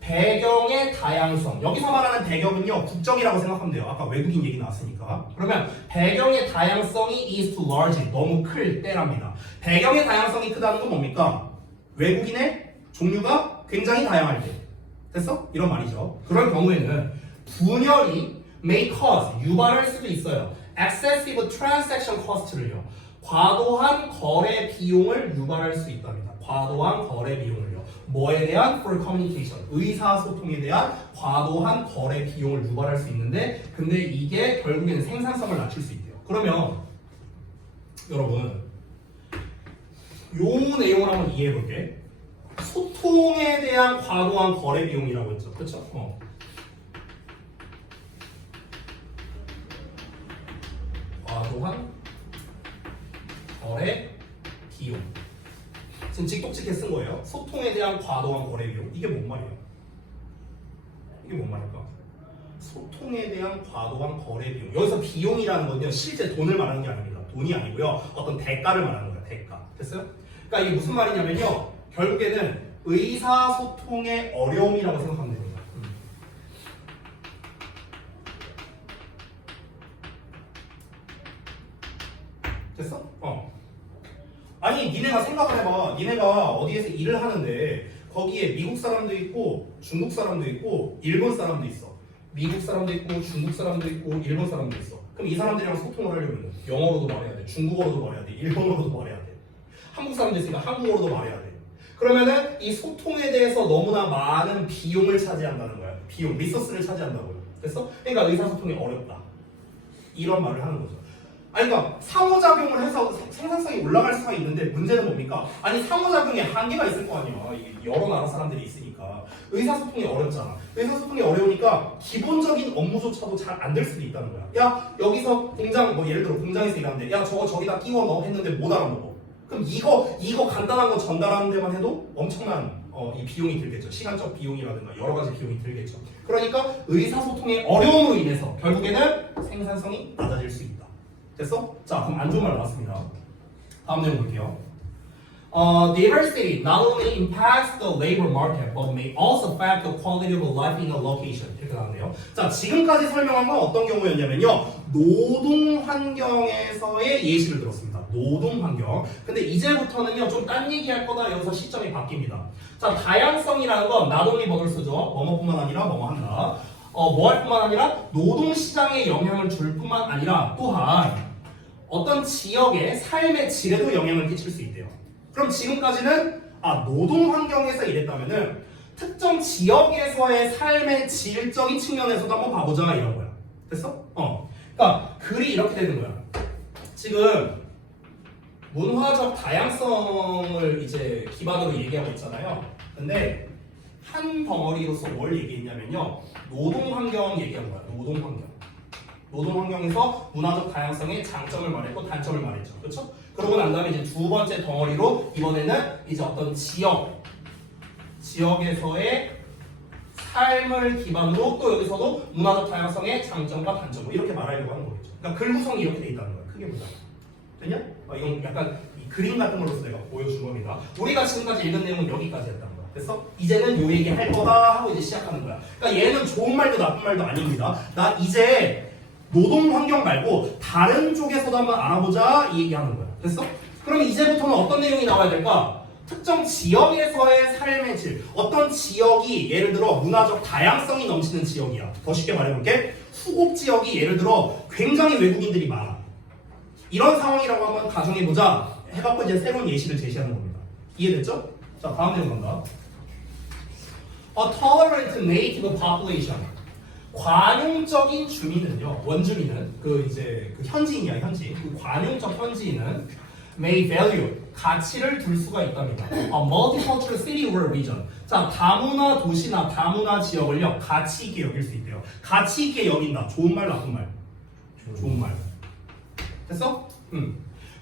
배경의 다양성. 여기서 말하는 배경은요, 국적이라고 생각하면 돼요. 아까 외국인 얘기 나왔으니까. 그러면 배경의 다양성이 is too large, 너무 클 때랍니다. 배경의 다양성이 크다는 건 뭡니까? 외국인의 종류가 굉장히 다양할 때. 됐어? 이런 말이죠. 그럴 경우에는 분열이 may cause, 유발할 수도 있어요. excessive transaction cost를요. 과도한 거래 비용을 유발할 수 있답니다. 과도한 거래 비용을요. 뭐에 대한? for communication. 의사소통에 대한 과도한 거래 비용을 유발할 수 있는데 근데 이게 결국에는 생산성을 낮출 수 있대요. 그러면 여러분 요 내용을 한번 이해해 볼게. 소통에 대한 과도한 거래 비용이라고 했죠. 그렇죠? 과도한 거래 비용. 지금 찍독찍해 쓴 거예요. 소통에 대한 과도한 거래 비용. 이게 뭔 말이에요? 이게 뭔 말일까? 소통에 대한 과도한 거래 비용. 여기서 비용이라는 건요, 실제 돈을 말하는 게 아닙니다. 돈이 아니고요, 어떤 대가를 말하는 거예요. 대가. 됐어요? 그러니까 이게 무슨 말이냐면요, 결국에는 의사소통의 어려움이라고 생각하면 됩니다. 됐어? 아니 니네가 생각을 해봐. 니네가 어디에서 일을 하는데 거기에 미국 사람도 있고 중국 사람도 있고 일본 사람도 있어. 미국 사람도 있고 중국 사람도 있고 일본 사람도 있어. 그럼 이 사람들이랑 소통을 하려면 영어로도 말해야 돼. 중국어로도 말해야 돼. 일본어로도 말해야 돼. 한국 사람도 있으니까 한국어로도 말해야 돼. 그러면은 이 소통에 대해서 너무나 많은 비용을 차지한다는 거야. 비용, 리소스를 차지한다고요. 됐어? 그러니까 의사소통이 어렵다. 이런 말을 하는 거죠. 아니 그러니까 상호작용을 해서 생산성이 올라갈 수가 있는데 문제는 뭡니까? 아니 상호작용에 한계가 있을 거 아니야. 여러 나라 사람들이 있으니까 의사소통이 어렵잖아. 의사소통이 어려우니까 기본적인 업무조차도 잘 안 될 수도 있다는 거야. 야 여기서 공장 뭐 예를 들어 공장에서 일하는데 야 저거 저기다 끼워 넣어 했는데 못 알아먹어. 그럼 이거 간단한 거 전달하는 데만 해도 엄청난 이 비용이 들겠죠. 시간적 비용이라든가 여러 가지 비용이 들겠죠. 그러니까 의사소통의 어려움으로 인해서 결국에는 생산성이 낮아질 수 있다. 됐어? 자, 그럼 안 좋은 말 나왔습니다. 다음 내용 볼게요. Diversity not only impacts the labor market, but may also affect the quality of life in a location. 이렇게 나왔네요. 자, 지금까지 설명한 건 어떤 경우였냐면요. 노동 환경에서의 예시를 들었습니다. 노동 환경. 근데 이제부터는요, 좀 딴 얘기할 거다. 여기서 시점이 바뀝니다. 자, 다양성이라는 건 not only 뭐를 쓰죠? 뭐뭐뿐만 아니라 뭐뭐 한다. 뭐 할 뿐만 아니라 노동시장에 영향을 줄 뿐만 아니라 또한 어떤 지역의 삶의 질에도 영향을 끼칠 수 있대요. 그럼 지금까지는 노동 환경에서 일했다면은 특정 지역에서의 삶의 질적인 측면에서도 한번 봐보자 이런 거야. 됐어? 그러니까 글이 이렇게 되는 거야. 지금 문화적 다양성을 이제 기반으로 얘기하고 있잖아요. 근데 한 덩어리로서 뭘 얘기했냐면요. 노동 환경 얘기한 거야. 노동 환경. 노동 환경에서 문화적 다양성의 장점을 말했고 단점을 말했죠. 그렇죠? 그러고 난 다음에 이제 두 번째 덩어리로 이번에는 이제 어떤 지역에서의 삶을 기반으로 또 여기서도 문화적 다양성의 장점과 단점 이렇게 말하려고 하는 거겠죠. 그러니까 글 구성이 이렇게 돼 있다는 거야. 크게 보자. 됐냐? 이건 약간 이 그림 같은 걸로서 내가 보여준 겁니다. 우리가 지금까지 읽은 내용은 여기까지였다는 거야. 됐어? 이제는 요 얘기 할 거다 하고 이제 시작하는 거야. 그러니까 얘는 좋은 말도 나쁜 말도 아닙니다. 나 이제 노동 환경 말고 다른 쪽에서도 한번 알아보자 이 얘기하는 거야. 됐어? 그럼 이제부터는 어떤 내용이 나와야 될까? 특정 지역에서의 삶의 질. 어떤 지역이 예를 들어 문화적 다양성이 넘치는 지역이야. 더 쉽게 말해볼게. 후곡 지역이 예를 들어 굉장히 외국인들이 많아. 이런 상황이라고 한번 가정해보자. 해갖고 이제 새로운 예시를 제시하는 겁니다. 이해됐죠? 자, 다음 내용 간다. A tolerant native population. 관용적인 주민은요, 원주민은 그 현지인이야, 현지. 그 관용적 현지인은 may value 가치를 둘 수가 있답니다. A multicultural city or region. 자, 다문화 도시나 다문화 지역을요 가치 있게 여길 수 있대요. 가치 있게 여긴다. 좋은 말, 나쁜 말? 좋은 말. 됐어?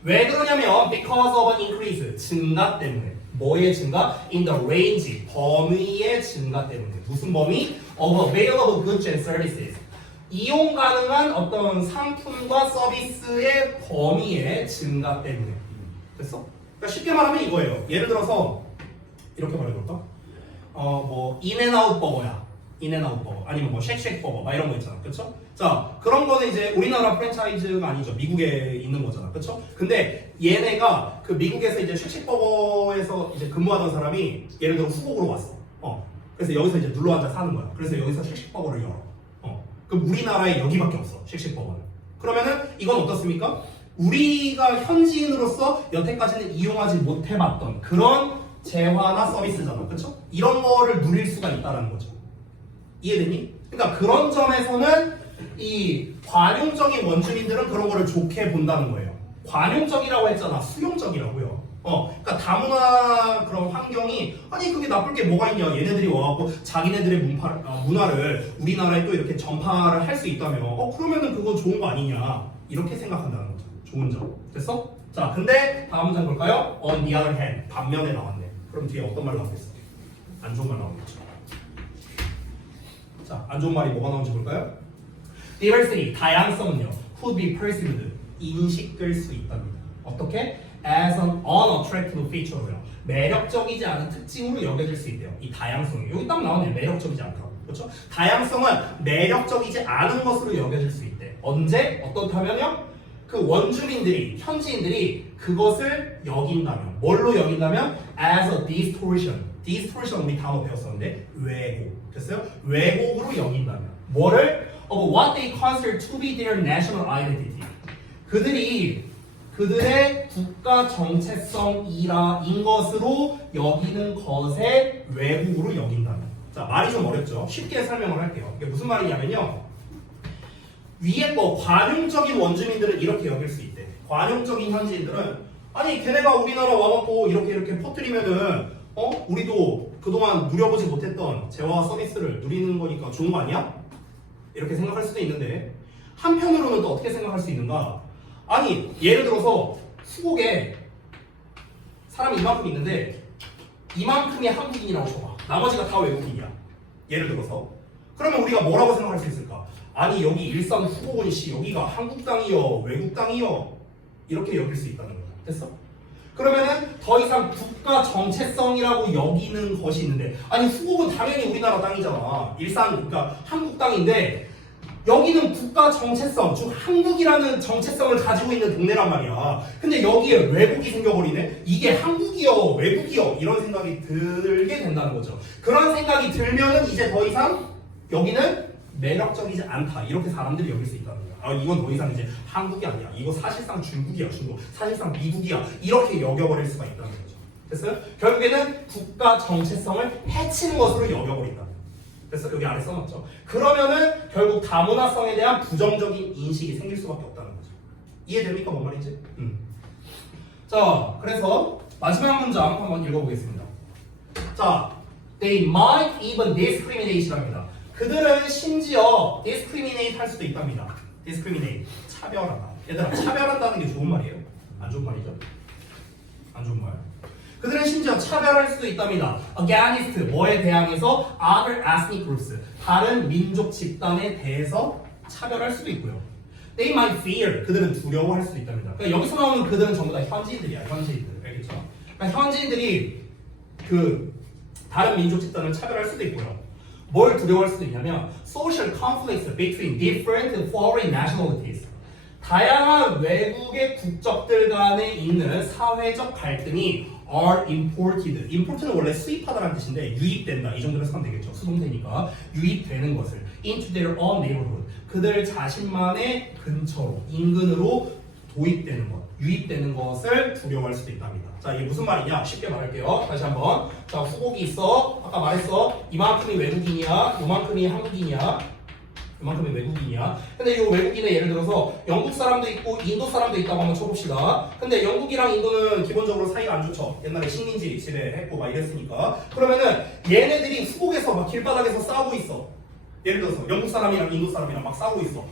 왜 그러냐면 because of an increase 증가 때문에. 뭐의 증가? in the range 범위의 증가 때문에. 무슨 범위? of available goods and services. 이용 가능한 어떤 상품과 서비스의 범위의 증가 때문에. 됐어? 그러니까 쉽게 말하면 이거예요. 예를 들어서 이렇게 말해볼까? 뭐 인앤아웃 버거야. 인앤아웃 버거 아니면 뭐 쉑쉑 버거 막 이런 거 있잖아. 그렇죠? 자, 그런 거는 이제 우리나라 프랜차이즈가 아니죠. 미국에 있는 거잖아. 그렇죠? 근데 얘네가 그 미국에서 이제 쉑쉑 버거에서 이제 근무하던 사람이 예를 들어 후곡으로 왔어. 그래서 여기서 이제 눌러 앉아 사는 거야. 그래서 여기서 쉑쉑 버거를 열어. 그럼 우리나라에 여기밖에 없어. 쉑쉑 버거는. 그러면은 이건 어떻습니까? 우리가 현지인으로서 여태까지는 이용하지 못해봤던 그런 재화나 서비스잖아. 그렇죠? 이런 거를 누릴 수가 있다는 거죠. 이해되니? 그러니까 그런 점에서는 이 관용적인 원주민들은 그런 거를 좋게 본다는 거예요. 관용적이라고 했잖아. 수용적이라고요. 그러니까 다문화 그런 환경이 아니 그게 나쁠 게 뭐가 있냐. 얘네들이 와갖고 자기네들의 문화를 우리나라에 또 이렇게 전파를 할 수 있다면 그러면은 그거 좋은 거 아니냐. 이렇게 생각한다는 거죠. 좋은 점. 됐어? 자, 근데 다음 문장 볼까요? On the other hand. 반면에 나왔네. 그럼 뒤에 어떤 말 나오겠어? 안 좋은 말 나오겠죠. 자, 안 좋은 말이 뭐가 나오는지 볼까요? Diversity, 다양성은요. Could be perceived, 인식될 수 있답니다. 어떻게? As an unattractive feature로요. 매력적이지 않은 특징으로 여겨질 수 있대요. 이 다양성이. 여기 딱 나오네. 매력적이지 않다고. 그렇죠? 다양성은 매력적이지 않은 것으로 여겨질 수 있대. 언제? 어떻다면요? 그 원주민들이, 현지인들이 그것을 여긴다면, 뭘로 여긴다면? As a distortion. distortion 우리 단어 배웠었는데 왜곡. 됐어요? 왜곡으로 여긴다면. 뭐를? Of what they consider to be their national identity. 그들의 국가 정체성인 것으로 여기는 것의 왜곡으로 여긴다면. 자, 말이 좀 어렵죠? 쉽게 설명을 할게요. 이게 무슨 말이냐면요. 위에 거 관용적인 원주민들은 이렇게 여길 수 있대. 관용적인 현지인들은 아니 걔네가 우리나라 와갖고 이렇게 퍼뜨리면은 우리도 그동안 누려보지 못했던 재화와 서비스를 누리는 거니까 좋은 거 아니야? 이렇게 생각할 수도 있는데 한편으로는 또 어떻게 생각할 수 있는가? 아니 예를 들어서 수국에 사람이 이만큼 있는데 이만큼이 한국인이라고 쳐봐. 나머지가 다 외국인이야. 예를 들어서 그러면 우리가 뭐라고 생각할 수 있을까? 아니 여기 일산 후보군시 여기가 한국 땅이요 외국 땅이요 이렇게 여길 수 있다는 거야. 됐어? 그러면은 더 이상 국가 정체성이라고 여기는 것이 있는데 아니 후곡은 당연히 우리나라 땅이잖아. 일산 그러니까 한국 땅인데 여기는 국가 정체성 즉 한국이라는 정체성을 가지고 있는 동네란 말이야. 근데 여기에 외국이 생겨버리네. 이게 한국이요 외국이요 이런 생각이 들게 된다는 거죠. 그런 생각이 들면은 이제 더 이상 여기는 매력적이지 않다 이렇게 사람들이 여길 수 있다는 거야. 아 이건 더 이상 이제 한국이 아니야. 이거 사실상 중국이야 중국. 사실상 미국이야. 이렇게 여겨버릴 수가 있다는 거죠. 됐어요? 결국에는 국가 정체성을 해치는 것으로 여겨버린다. 됐어? 여기 아래 써놨죠. 그러면은 결국 다문화성에 대한 부정적인 인식이 생길 수밖에 없다는 거죠. 이해됩니까? 뭔 말인지? 자, 그래서 마지막 문장 한번 읽어보겠습니다. 자, they might even discriminate이랍니다. 그들은 심지어 discriminate 할 수도 있답니다. discriminate, 차별하다. 얘들아, 차별한다는 게 좋은 말이에요? 안 좋은 말이죠? 안 좋은 말. 그들은 심지어 차별할 수도 있답니다. against, 뭐에 대항해서 other ethnic groups, 다른 민족 집단에 대해서 차별할 수도 있고요. They might fear, 그들은 두려워할 수도 있답니다. 그러니까 여기서 나오는 그들은 전부 다 현지인들이야, 현지인들. 알겠죠? 그러니까 현지인들이 그 다른 민족 집단을 차별할 수도 있고요. 뭘 두려워할 수도 있냐면 social conflicts between different foreign nationalities. 다양한 외국의 국적들 간에 있는 사회적 갈등이 are imported. import는 원래 수입하다라는 뜻인데 유입된다. 이 정도로 쓰면 되겠죠. 수동태니까 유입되는 것을 into their own neighborhood. 그들 자신만의 근처로, 인근으로 도입되는 것, 유입되는 것을 두려워할 수도 있답니다. 자, 이게 무슨 말이냐? 쉽게 말할게요. 다시 한번. 자, 후곡이 있어. 아까 말했어. 이만큼이 외국인이야. 요만큼이 한국인이야. 이만큼이 외국인이야. 근데 이 외국인은 예를 들어서 영국 사람도 있고 인도 사람도 있다고 한번 쳐봅시다. 근데 영국이랑 인도는 기본적으로 사이가 안 좋죠. 옛날에 식민지 지배했고 막 이랬으니까. 그러면은 얘네들이 후곡에서 막 길바닥에서 싸우고 있어. 예를 들어서 영국 사람이랑 인도 사람이랑 막 싸우고 있어.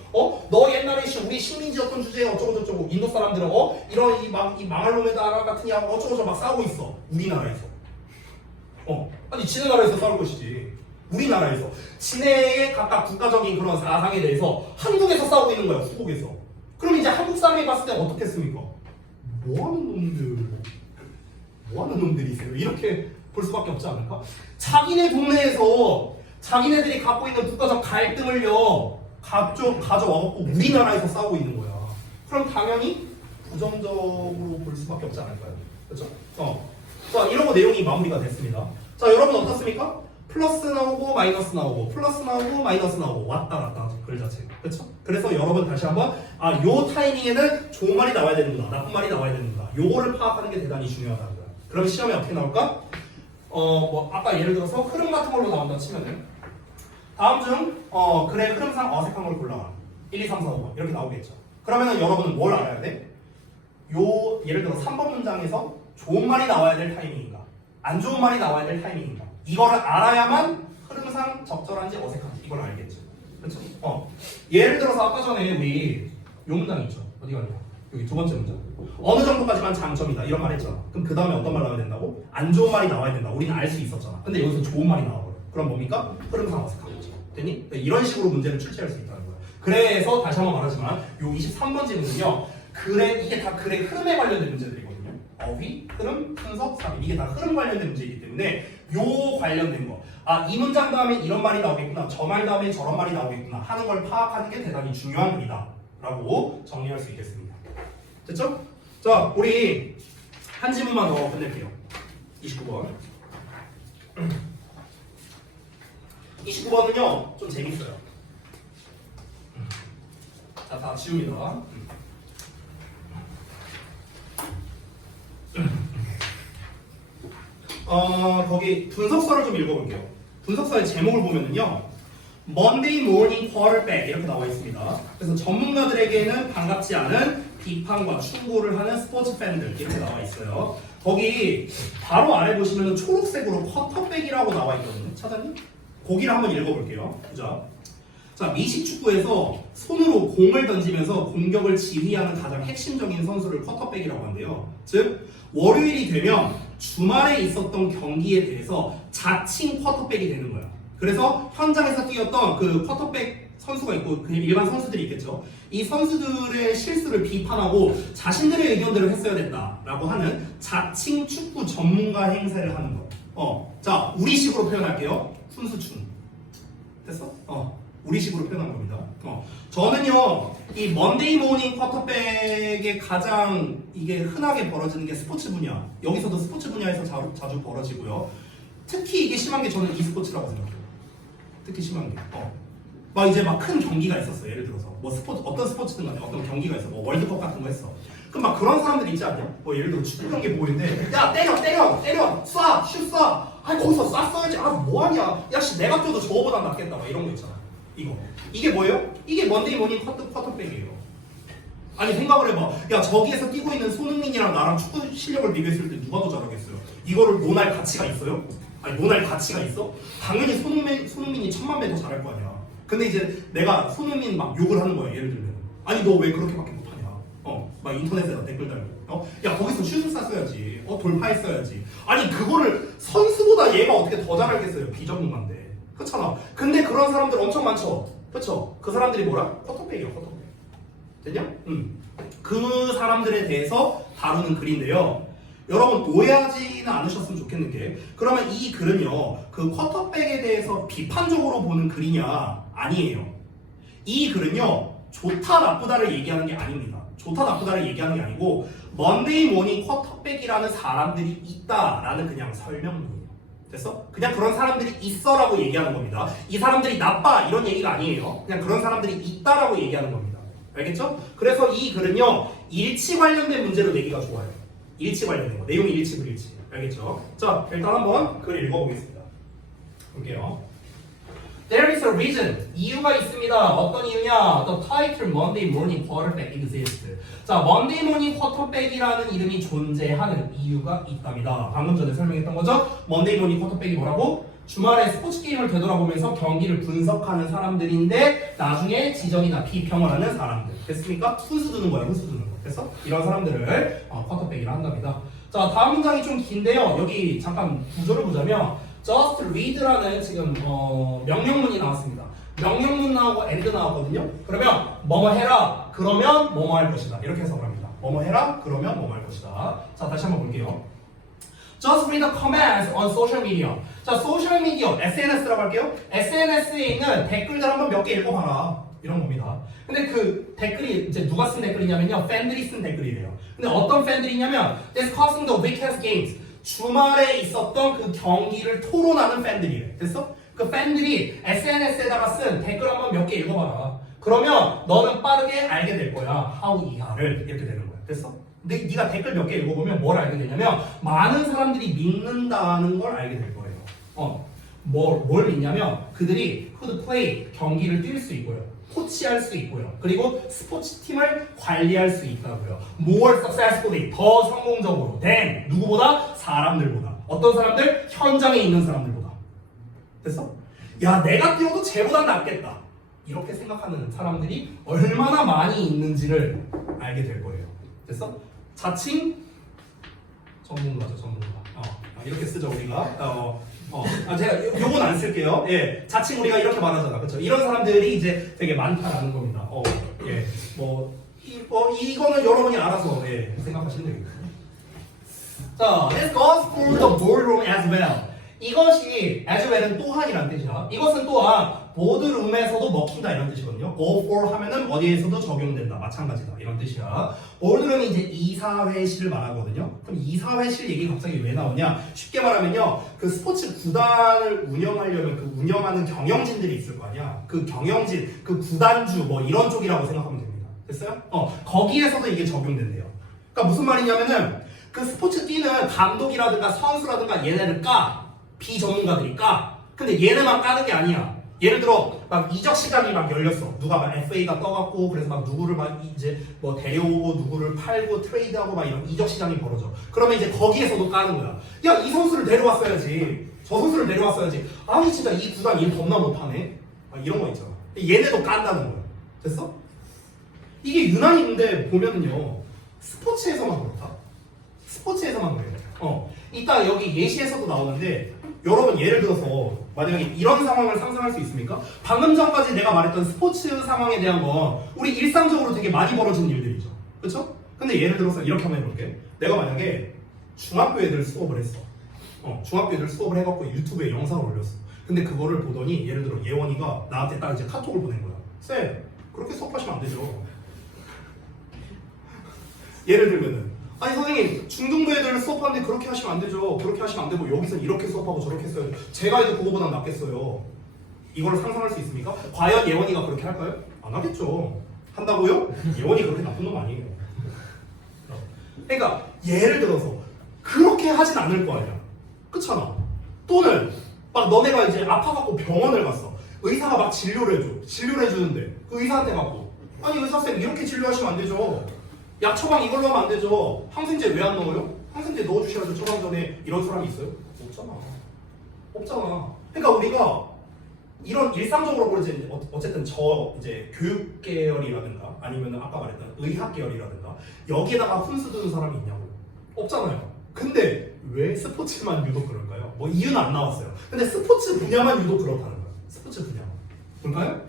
너 옛날에 우리 식민지였던 주제에 어쩌고 저쩌고 인도 사람들은 이런 이 망할 놈의 나라 같은 야 어쩌고 저쩌고 막 싸우고 있어. 우리나라에서. 아니 지네 나라에서 싸울 것이지. 우리나라에서 지네의 각각 국가적인 그런 사상에 대해서 한국에서 싸우고 있는 거야. 후국에서. 그럼 이제 한국 사람이 봤을 때 어떻겠습니까? 뭐하는 놈들이세요? 이렇게 볼 수밖에 없지 않을까? 자기네 동네에서 자기네들이 갖고 있는 국가적 갈등을요 가져와갖고 우리나라에서 싸우고 있는 거야. 그럼 당연히 부정적으로 볼 수밖에 없지 않을까요? 그렇죠? 자, 이러고 내용이 마무리가 됐습니다. 자, 여러분 어떻습니까? 플러스 나오고 마이너스 나오고 플러스 나오고 마이너스 나오고 왔다 갔다 글 자체. 그렇죠? 그래서 여러분 다시 한번 요 타이밍에는 좋은 말이 나와야 되는구나, 나쁜 말이 나와야 되는구나. 요거를 파악하는 게 대단히 중요하다는 거야. 그럼 시험에 어떻게 나올까? 아까 예를 들어서 흐름 같은 걸로 나온다 치면은 다음 중 글의 흐름상 어색한 걸 골라라. 1, 2, 3, 4, 5번 이렇게 나오겠죠. 그러면은 여러분은 뭘 알아야 돼? 예를 들어 3번 문장에서 좋은 말이 나와야 될 타이밍인가, 안 좋은 말이 나와야 될 타이밍인가, 이거를 알아야만 흐름상 적절한지 어색한지 이걸 알겠죠. 그렇죠? 예를 들어서 아까 전에 우리 요 문장 있죠. 어디 갔냐? 여기 두 번째 문장. 어느 정도까지만 장점이다 이런 말 했잖아. 그럼 그 다음에 어떤 말 나와야 된다고? 안 좋은 말이 나와야 된다. 우리는 알 수 있었잖아. 근데 여기서 좋은 말이 나와버려. 그럼 뭡니까? 흐름상 어색한 거죠. 됐니? 이런 식으로 문제를 출제할 수 있다는 거야. 그래서 다시 한번 말하지만 요 23번지는요. 이게 다 글의 흐름에 관련된 문제들이거든요. 어휘, 흐름, 분석, 삽입. 이게 다 흐름 관련된 문제이기 때문에 요 관련된 거. 이 문장 다음에 이런 말이 나오겠구나. 저 말 다음에 저런 말이 나오겠구나. 하는 걸 파악하는 게 대단히 중요한 글이다. 라고 정리할 수 있겠습니다. 됐죠? 자, 우리 한 지문만 더 끝낼게요. 29번. 29번은요, 좀 재밌어요. 자, 다 지웁니다. 거기 분석서를 좀 읽어볼게요. 분석서의 제목을 보면은요, Monday Morning Quarterback 이렇게 나와 있습니다. 그래서 전문가들에게는 반갑지 않은 비판과 충고를 하는 스포츠 팬들 이렇게 나와 있어요. 거기 바로 아래 보시면은 초록색으로 쿼터백이라고 나와 있거든요. 찾았니? 거기를 한번 읽어볼게요. 보자. 자, 미식 축구에서 손으로 공을 던지면서 공격을 지휘하는 가장 핵심적인 선수를 쿼터백이라고 한대요. 즉 월요일이 되면 주말에 있었던 경기에 대해서 자칭 쿼터백이 되는 거야. 그래서 현장에서 뛰었던 그 쿼터백 선수가 있고 그 일반 선수들이 있겠죠. 이 선수들의 실수를 비판하고 자신들의 의견대로 했어야 된다라고 하는 자칭 축구 전문가 행세를 하는 거. 자, 우리식으로 표현할게요. 훈수충. 됐어? 우리식으로 표현한 겁니다. 저는요, 이 먼데이 모닝 쿼터백의 가장 이게 흔하게 벌어지는 게 스포츠 분야. 여기서도 스포츠 분야에서 자주 벌어지고요. 특히 이게 심한 게 저는 e스포츠라고 생각해요. 특히 심한 게. 막 이제 막 큰 경기가 있었어. 예를 들어서 뭐 어떤 스포츠든 간에 어떤 경기가 있어. 뭐 월드컵 같은 거 했어. 그럼 막 그런 사람들 있지 않냐? 뭐 예를 들어 축구 경기 보고 있는데 야 때려 쏴 슛 쏴. 아니 거기서 쐈어야지. 뭐하냐? 야씨 내가 뛰어도 저거보다 낫겠다. 막 이런 거 있잖아. 이게 뭐예요? 이게 먼데이 모닝 쿼터백이에요. 아니 생각을 해봐. 야 저기에서 뛰고 있는 손흥민이랑 나랑 축구 실력을 비교했을 때 누가 더 잘하겠어요? 이거를 논할 가치가 있어요? 아니 논할 가치가 있어? 당연히 손흥민이 1000만 배 더 잘할 거 아니야. 근데 이제 내가 손흥민 막 욕을 하는 거야. 예를 들면 아니 너 왜 그렇게밖에 못하냐. 막 인터넷에다 댓글 달고 야 거기서 슛을 쐈어야지. 돌파했어야지. 아니 그거를 선수보다 얘가 어떻게 더 잘하겠어요. 비전문가인데. 그렇잖아. 근데 그런 사람들 엄청 많죠. 그렇죠? 그 사람들이 뭐라? 쿼터백이요. 쿼터백. 됐냐? 그 사람들에 대해서 다루는 글인데요. 여러분 오해하지는 않으셨으면 좋겠는 게 그러면 이 글은요. 그 쿼터백에 대해서 비판적으로 보는 글이냐? 아니에요. 이 글은요. 좋다 나쁘다를 얘기하는 게 아닙니다. 좋다 나쁘다를 얘기하는 게 아니고 먼데이 모닝 쿼터백이라는 사람들이 있다라는 그냥 설명문이에요. 됐어? 그냥 그런 사람들이 있어라고 얘기하는 겁니다. 이 사람들이 나빠 이런 얘기가 아니에요. 그냥 그런 사람들이 있다라고 얘기하는 겁니다. 알겠죠? 그래서 이 글은요. 일치 관련된 문제로 내기가 좋아요. 일치 관련된 거. 내용이 일치 불일치. 알겠죠? 자, 일단 한번 글 읽어보겠습니다. 볼게요. There is a reason. 이유가 있습니다. 어떤 이유냐? The title Monday Morning Quarterback exists. 자, Monday Morning Quarterback이라는 이름이 존재하는 이유가 있답니다. 방금 전에 설명했던 거죠? Monday Morning Quarterback이 뭐라고? 주말에 스포츠 게임을 되돌아보면서 경기를 분석하는 사람들인데 나중에 지적이나 비평을 하는 사람들. 됐습니까? 훈수 두는 거야, 훈수 두는 거. 그래서 이런 사람들을 쿼터백이라 한답니다. 자, 다음 문장이 좀 긴데요. 여기 잠깐 구조를 보자면 just read라는 지금 명령문이 나왔습니다. 명령문 나오고 and 나왔거든요. 그러면 뭐뭐 해라. 그러면 뭐뭐 할 것이다. 이렇게 해석을 합니다. 뭐뭐 해라. 그러면 뭐뭐 할 것이다. 자, 다시 한번 볼게요. Just read the comments on social media. 자, 소셜 미디어, SNS라고 할게요. SNS에 있는 댓글들 한번 몇 개 읽어봐라. 이런 겁니다. 근데 그 댓글이 이제 누가 쓴 댓글이냐면요. 팬들이 쓴 댓글이래요. 근데 어떤 팬들이냐면 discussing the weekend games. 주말에 있었던 그 경기를 토론하는 팬들이래. 됐어? 그 팬들이 SNS에다가 쓴 댓글 한번 몇 개 읽어봐라. 그러면 너는 빠르게 알게 될 거야. how 이하를 이렇게 되는 거야. 됐어? 근데 네가 댓글 몇 개 읽어보면 뭘 알게 되냐면 많은 사람들이 믿는다는 걸 알게 될 거예요. 뭘 믿냐면 그들이 could play 경기를 뛸 수 있고요. 코치할 수 있고요. 그리고 스포츠 팀을 관리할 수 있다고요. more successfully 더 성공적으로 than 누구보다 사람들보다. 어떤 사람들? 현장에 있는 사람들보다. 됐어? 야, 내가 뛰어도 쟤보다 낫겠다. 이렇게 생각하는 사람들이 얼마나 많이 있는지를 알게 될 거예요. 됐어? 자칭 전문가죠, 전문가. 이렇게 쓰죠, 우리가. 제가 요건 안 쓸게요. 예, 자칭 우리가 이렇게 말하잖아, 그렇죠? 이런 사람들이 이제 되게 많다라는 겁니다. 예, 이거는 여러분이 알아서 생각하시면 되겠다. 자, this goes for the boardroom as well. 이것이 as well은 또한이라는 뜻이야. 이것은 또한 보드룸에서도 먹힌다 이런 뜻이거든요. go for 하면은 어디에서도 적용된다. 마찬가지다. 이런 뜻이야. 보드룸이 이제 이사회실을 말하거든요. 그럼 이사회실 얘기 갑자기 왜 나오냐? 쉽게 말하면요. 그 스포츠 구단을 운영하려면 그 운영하는 경영진들이 있을 거 아니야. 그 경영진, 그 구단주 뭐 이런 쪽이라고 생각하면 됩니다. 됐어요? 거기에서도 이게 적용된대요. 그러니까 무슨 말이냐면은 그 스포츠 뛰는 감독이라든가 선수라든가 얘네를 까. 비전문가들이 까. 근데 얘네만 까는 게 아니야. 예를 들어 막 이적 시장이 막 열렸어. 누가 막 FA가 떠갖고 그래서 막 누구를 막 이제 뭐 데려오고 누구를 팔고 트레이드하고 막 이런 이적 시장이 벌어져. 그러면 이제 거기에서도 까는 거야. 야, 이 선수를 데려왔어야지. 저 선수를 데려왔어야지. 아니 진짜 이 구단 일 겁나 못하네. 이런 거 있잖아. 얘네도 깐다는 거야. 됐어? 이게 유난히 근데 보면은요. 스포츠에서만 그렇다. 스포츠에서만 그래요. 이따 여기 예시에서도 나오는데 여러분 예를 들어서 만약에 이런 상황을 상상할 수 있습니까? 방금 전까지 내가 말했던 스포츠 상황에 대한 건 우리 일상적으로 되게 많이 벌어지는 일들이죠. 그렇죠? 근데 예를 들어서 이렇게 한번 해볼게. 내가 만약에 중학교 애들 수업을 했어. 중학교 애들 수업을 해갖고 유튜브에 영상을 올렸어. 근데 그거를 보더니 예를 들어 예원이가 나한테 딱 이제 카톡을 보낸 거야. 쌤, 그렇게 수업하시면 안 되죠. 예를 들면은 아니 선생님 중등부 애들 수업하는데 그렇게 하시면 안 되죠. 그렇게 하시면 안 되고 여기서는 이렇게 수업하고 저렇게 써야죠. 제가 해도 그거보다 낫겠어요. 이걸 상상할 수 있습니까? 과연 예원이가 그렇게 할까요? 안 하겠죠. 한다고요? 예원이 그렇게 나쁜 놈 아니에요. 그러니까 예를 들어서 그렇게 하진 않을 거 아니야. 그렇잖아. 또는 막 너네가 이제 아파갖고 병원을 갔어. 의사가 막 진료를 해줘. 진료를 해주는데 그 의사한테 갖고 아니 의사쌤 이렇게 진료하시면 안 되죠. 약 처방 이걸로 하면 안 되죠. 항생제 왜 안 넣어요? 항생제 넣어주셔야죠. 처방 전에. 이런 사람이 있어요? 없잖아. 그러니까 우리가 이런 일상적으로 보이지 어쨌든 저 이제 교육 계열이라든가 아니면 아까 말했던 의학 계열이라든가 여기에다가 훈수 두는 사람이 있냐고. 없잖아요. 근데 왜 스포츠만 유독 그럴까요? 뭐 이유는 안 나왔어요. 근데 스포츠 분야만 유독 그렇다는 거예요. 스포츠 분야. 볼까요?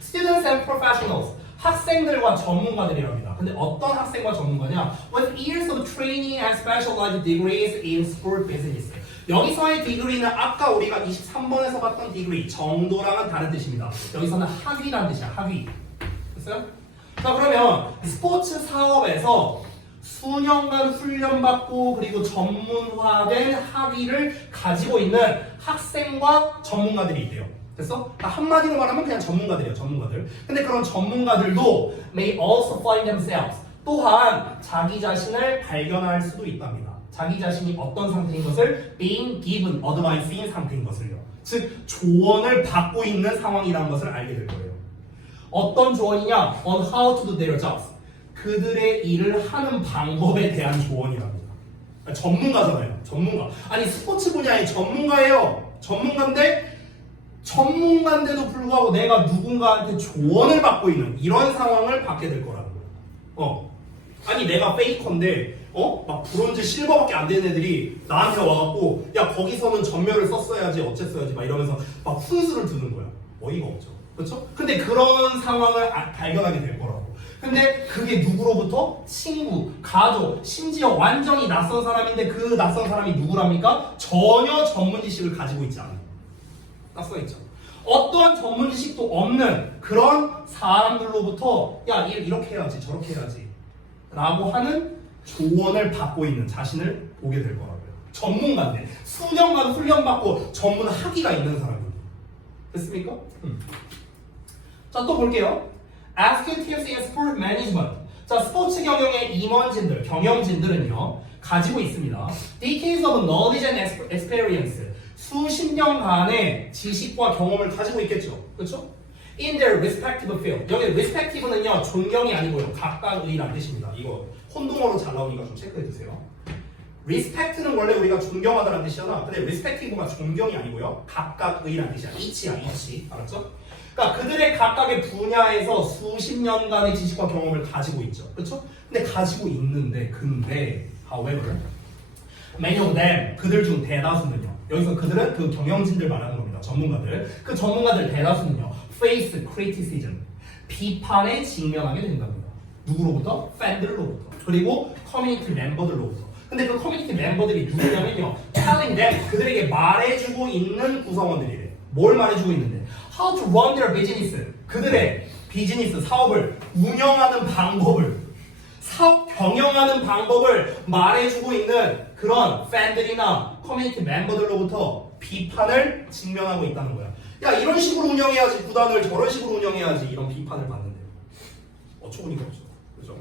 Students and professionals. 학생들과 전문가들이랍니다. 근데 어떤 학생과 전문가냐? With years of training and specialized degrees in sport business. 여기서의 디그리는 아까 우리가 23번에서 봤던 디그리 정도랑은 다른 뜻입니다. 여기서는 학위라는 뜻이야. 학위. 됐어요? 자, 그러면 스포츠 사업에서 수년간 훈련받고 그리고 전문화된 학위를 가지고 있는 학생과 전문가들이 있대요. 됐어? 한마디로 말하면 그냥 전문가들이에요. 전문가들. 근데 그런 전문가들도 may also find themselves 또한 자기 자신을 발견할 수도 있답니다. 자기 자신이 어떤 상태인 것을 being given advice인 상태인 것을요. 즉 조언을 받고 있는 상황이라는 것을 알게 될 거예요. 어떤 조언이냐? On how to do their jobs. 그들의 일을 하는 방법에 대한 조언이랍니다. 전문가잖아요. 전문가. 아니 스포츠 분야의 전문가예요. 전문가인데도 불구하고 내가 누군가한테 조언을 받고 있는 이런 상황을 받게 될 거라는 거야. 아니 내가 페이커인데 막 브론즈 실버밖에 안 되는 애들이 나한테 와갖고 야 거기서는 전멸을 썼어야지 어쨌어야지 막 이러면서 막 훈수를 두는 거야. 어이가 없죠. 그렇죠? 근데 그런 상황을 발견하게 될 거라고. 근데 그게 누구로부터? 친구, 가족, 심지어 완전히 낯선 사람인데 그 낯선 사람이 누구랍니까? 전혀 전문 지식을 가지고 있지 않은 딱 써있죠. 어떠한 전문 지식도 없는 그런 사람들로부터 야 이렇게 해야지 저렇게 해야지 라고 하는 조언을 받고 있는 자신을 보게 될 거라고요. 전문가인데 수년간 훈련받고 전문 학위가 있는 사람입니다. 됐습니까? 자, 또 볼게요. Executives in Sport Management. 자, 스포츠 경영의 임원진들, 경영진들은요 가지고 있습니다. Decades of knowledge and experience. 수십 년간의 지식과 경험을 가지고 있겠죠. 그렇죠? In their respective field. 여기 respective는요 존경이 아니고요 각각의란 뜻입니다. 이거 혼동어로 잘 나오니까 좀 체크해 주세요. respect는 원래 우리가 존경하다라는 뜻이잖아. 근데 respective가 존경이 아니고요 각각의란 뜻이야. 이치야 이치. 알았죠? 그러니까 그들의 각각의 분야에서 수십 년간의 지식과 경험을 가지고 있죠. 그렇죠? 근데 가지고 있는데 근데 however many of them 그들 중 대다수는요. 여기서 그들은 그 경영진들 말하는 겁니다. 전문가들. 그 전문가들 대다수는요. face criticism. 비판에 직면하게 된답니다. 누구로부터? 팬들로부터. 그리고 커뮤니티 멤버들로부터. 근데 그 커뮤니티 멤버들이 누구냐면요. telling them. 그들에게 말해주고 있는 구성원들이래. 뭘 말해주고 있는데? How to run their business. 그들의 비즈니스, 사업을 운영하는 방법을 사업 경영하는 방법을 말해주고 있는 그런 팬들이나 커뮤니티 멤버들로부터 비판을 직면하고 있다는 거야. 야 이런 식으로 운영해야지 구단을 저런 식으로 운영해야지 이런 비판을 받는데요. 어처구니가 없죠. 그죠?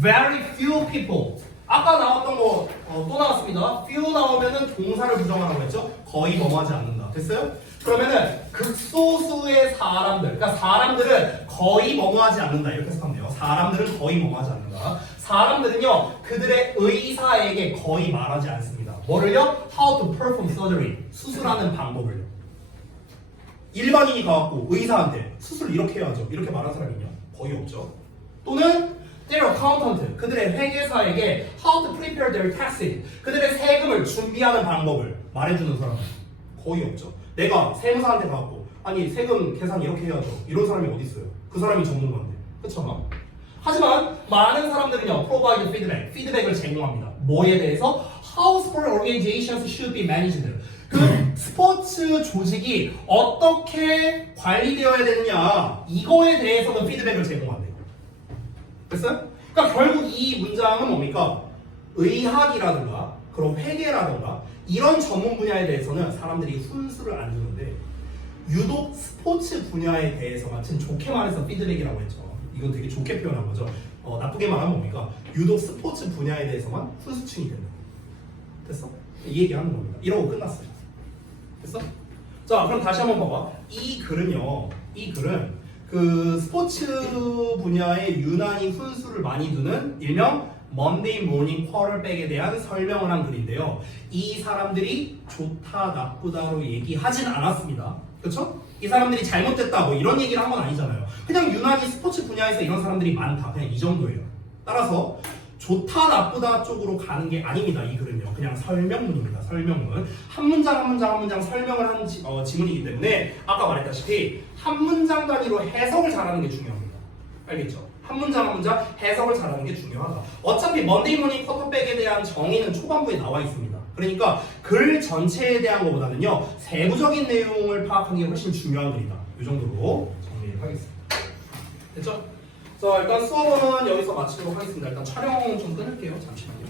Very few people. 아까 나왔던 거 또 나왔습니다. few 나오면은 동사를 부정하라고 했죠. 거의 뭐하지 않는다. 됐어요? 그러면은 극소수의 사람들, 그러니까 사람들은 거의 뭐뭐하지 않는다 이렇게 해석하면 돼요. 사람들은 거의 뭐뭐하지 않는다. 사람들은요 그들의 의사에게 거의 말하지 않습니다. 뭐를요? How to perform surgery, 수술하는 방법을요. 일반인이 가갖고 의사한테 수술 이렇게 해야죠 이렇게 말하는 사람이 있냐? 거의 없죠. 또는 their accountant, 그들의 회계사에게 how to prepare their taxes, 그들의 세금을 준비하는 방법을 말해주는 사람은 거의 없죠. 내가 세무사한테 가갖고 아니 세금 계산 이렇게 해야죠 이런 사람이 어디 있어요? 그 사람이 전문가인데. 그렇죠? 하지만 많은 사람들은요 provide feedback, 피드백을 제공합니다. 뭐에 대해서? How sport organizations should be managed. 그 스포츠 조직이 어떻게 관리되어야 되느냐 이거에 대해서는 피드백을 제공한대요. 됐어요? 그러니까 결국 이 문장은 뭡니까? 의학이라든가 그런 회계라든가 이런 전문 분야에 대해서는 사람들이 훈수를 안 주는데 유독 스포츠 분야에 대해서만 지금 좋게 말해서 피드백이라고 했죠. 이건 되게 좋게 표현한 거죠. 나쁘게 말하면 뭡니까? 유독 스포츠 분야에 대해서만 훈수층이 된다. 됐어? 이 얘기하는 겁니다. 이러고 끝났어요. 됐어? 자 그럼 다시 한번 봐봐. 이 글은요. 이 글은 그 스포츠 분야에 유난히 훈수를 많이 두는 일명 먼데이 모닝 쿼터백에 대한 설명을 한 글인데요. 이 사람들이 좋다 나쁘다로 얘기하진 않았습니다. 그렇죠? 이 사람들이 잘못됐다 뭐 이런 얘기를 한 건 아니잖아요. 그냥 유난히 스포츠 분야에서 이런 사람들이 많다. 그냥 이 정도예요. 따라서 좋다 나쁘다 쪽으로 가는 게 아닙니다. 이 글은요. 그냥 설명문입니다. 설명문. 한 문장 한 문장 한 문장 설명을 하는 지문이기 때문에 아까 말했다시피 한 문장 단위로 해석을 잘하는 게 중요합니다. 알겠죠? 한 문장 한 문장 해석을 잘하는 게 중요하다. 어차피 먼데이 모닝 쿼터백에 대한 정의는 초반부에 나와 있습니다. 그러니까 글 전체에 대한 것보다는요 세부적인 내용을 파악하는 게 훨씬 중요한 글이다. 이 정도로 정리를 하겠습니다. 됐죠? 자 일단 수업은 여기서 마치도록 하겠습니다. 일단 촬영 좀 끊을게요. 잠시만요.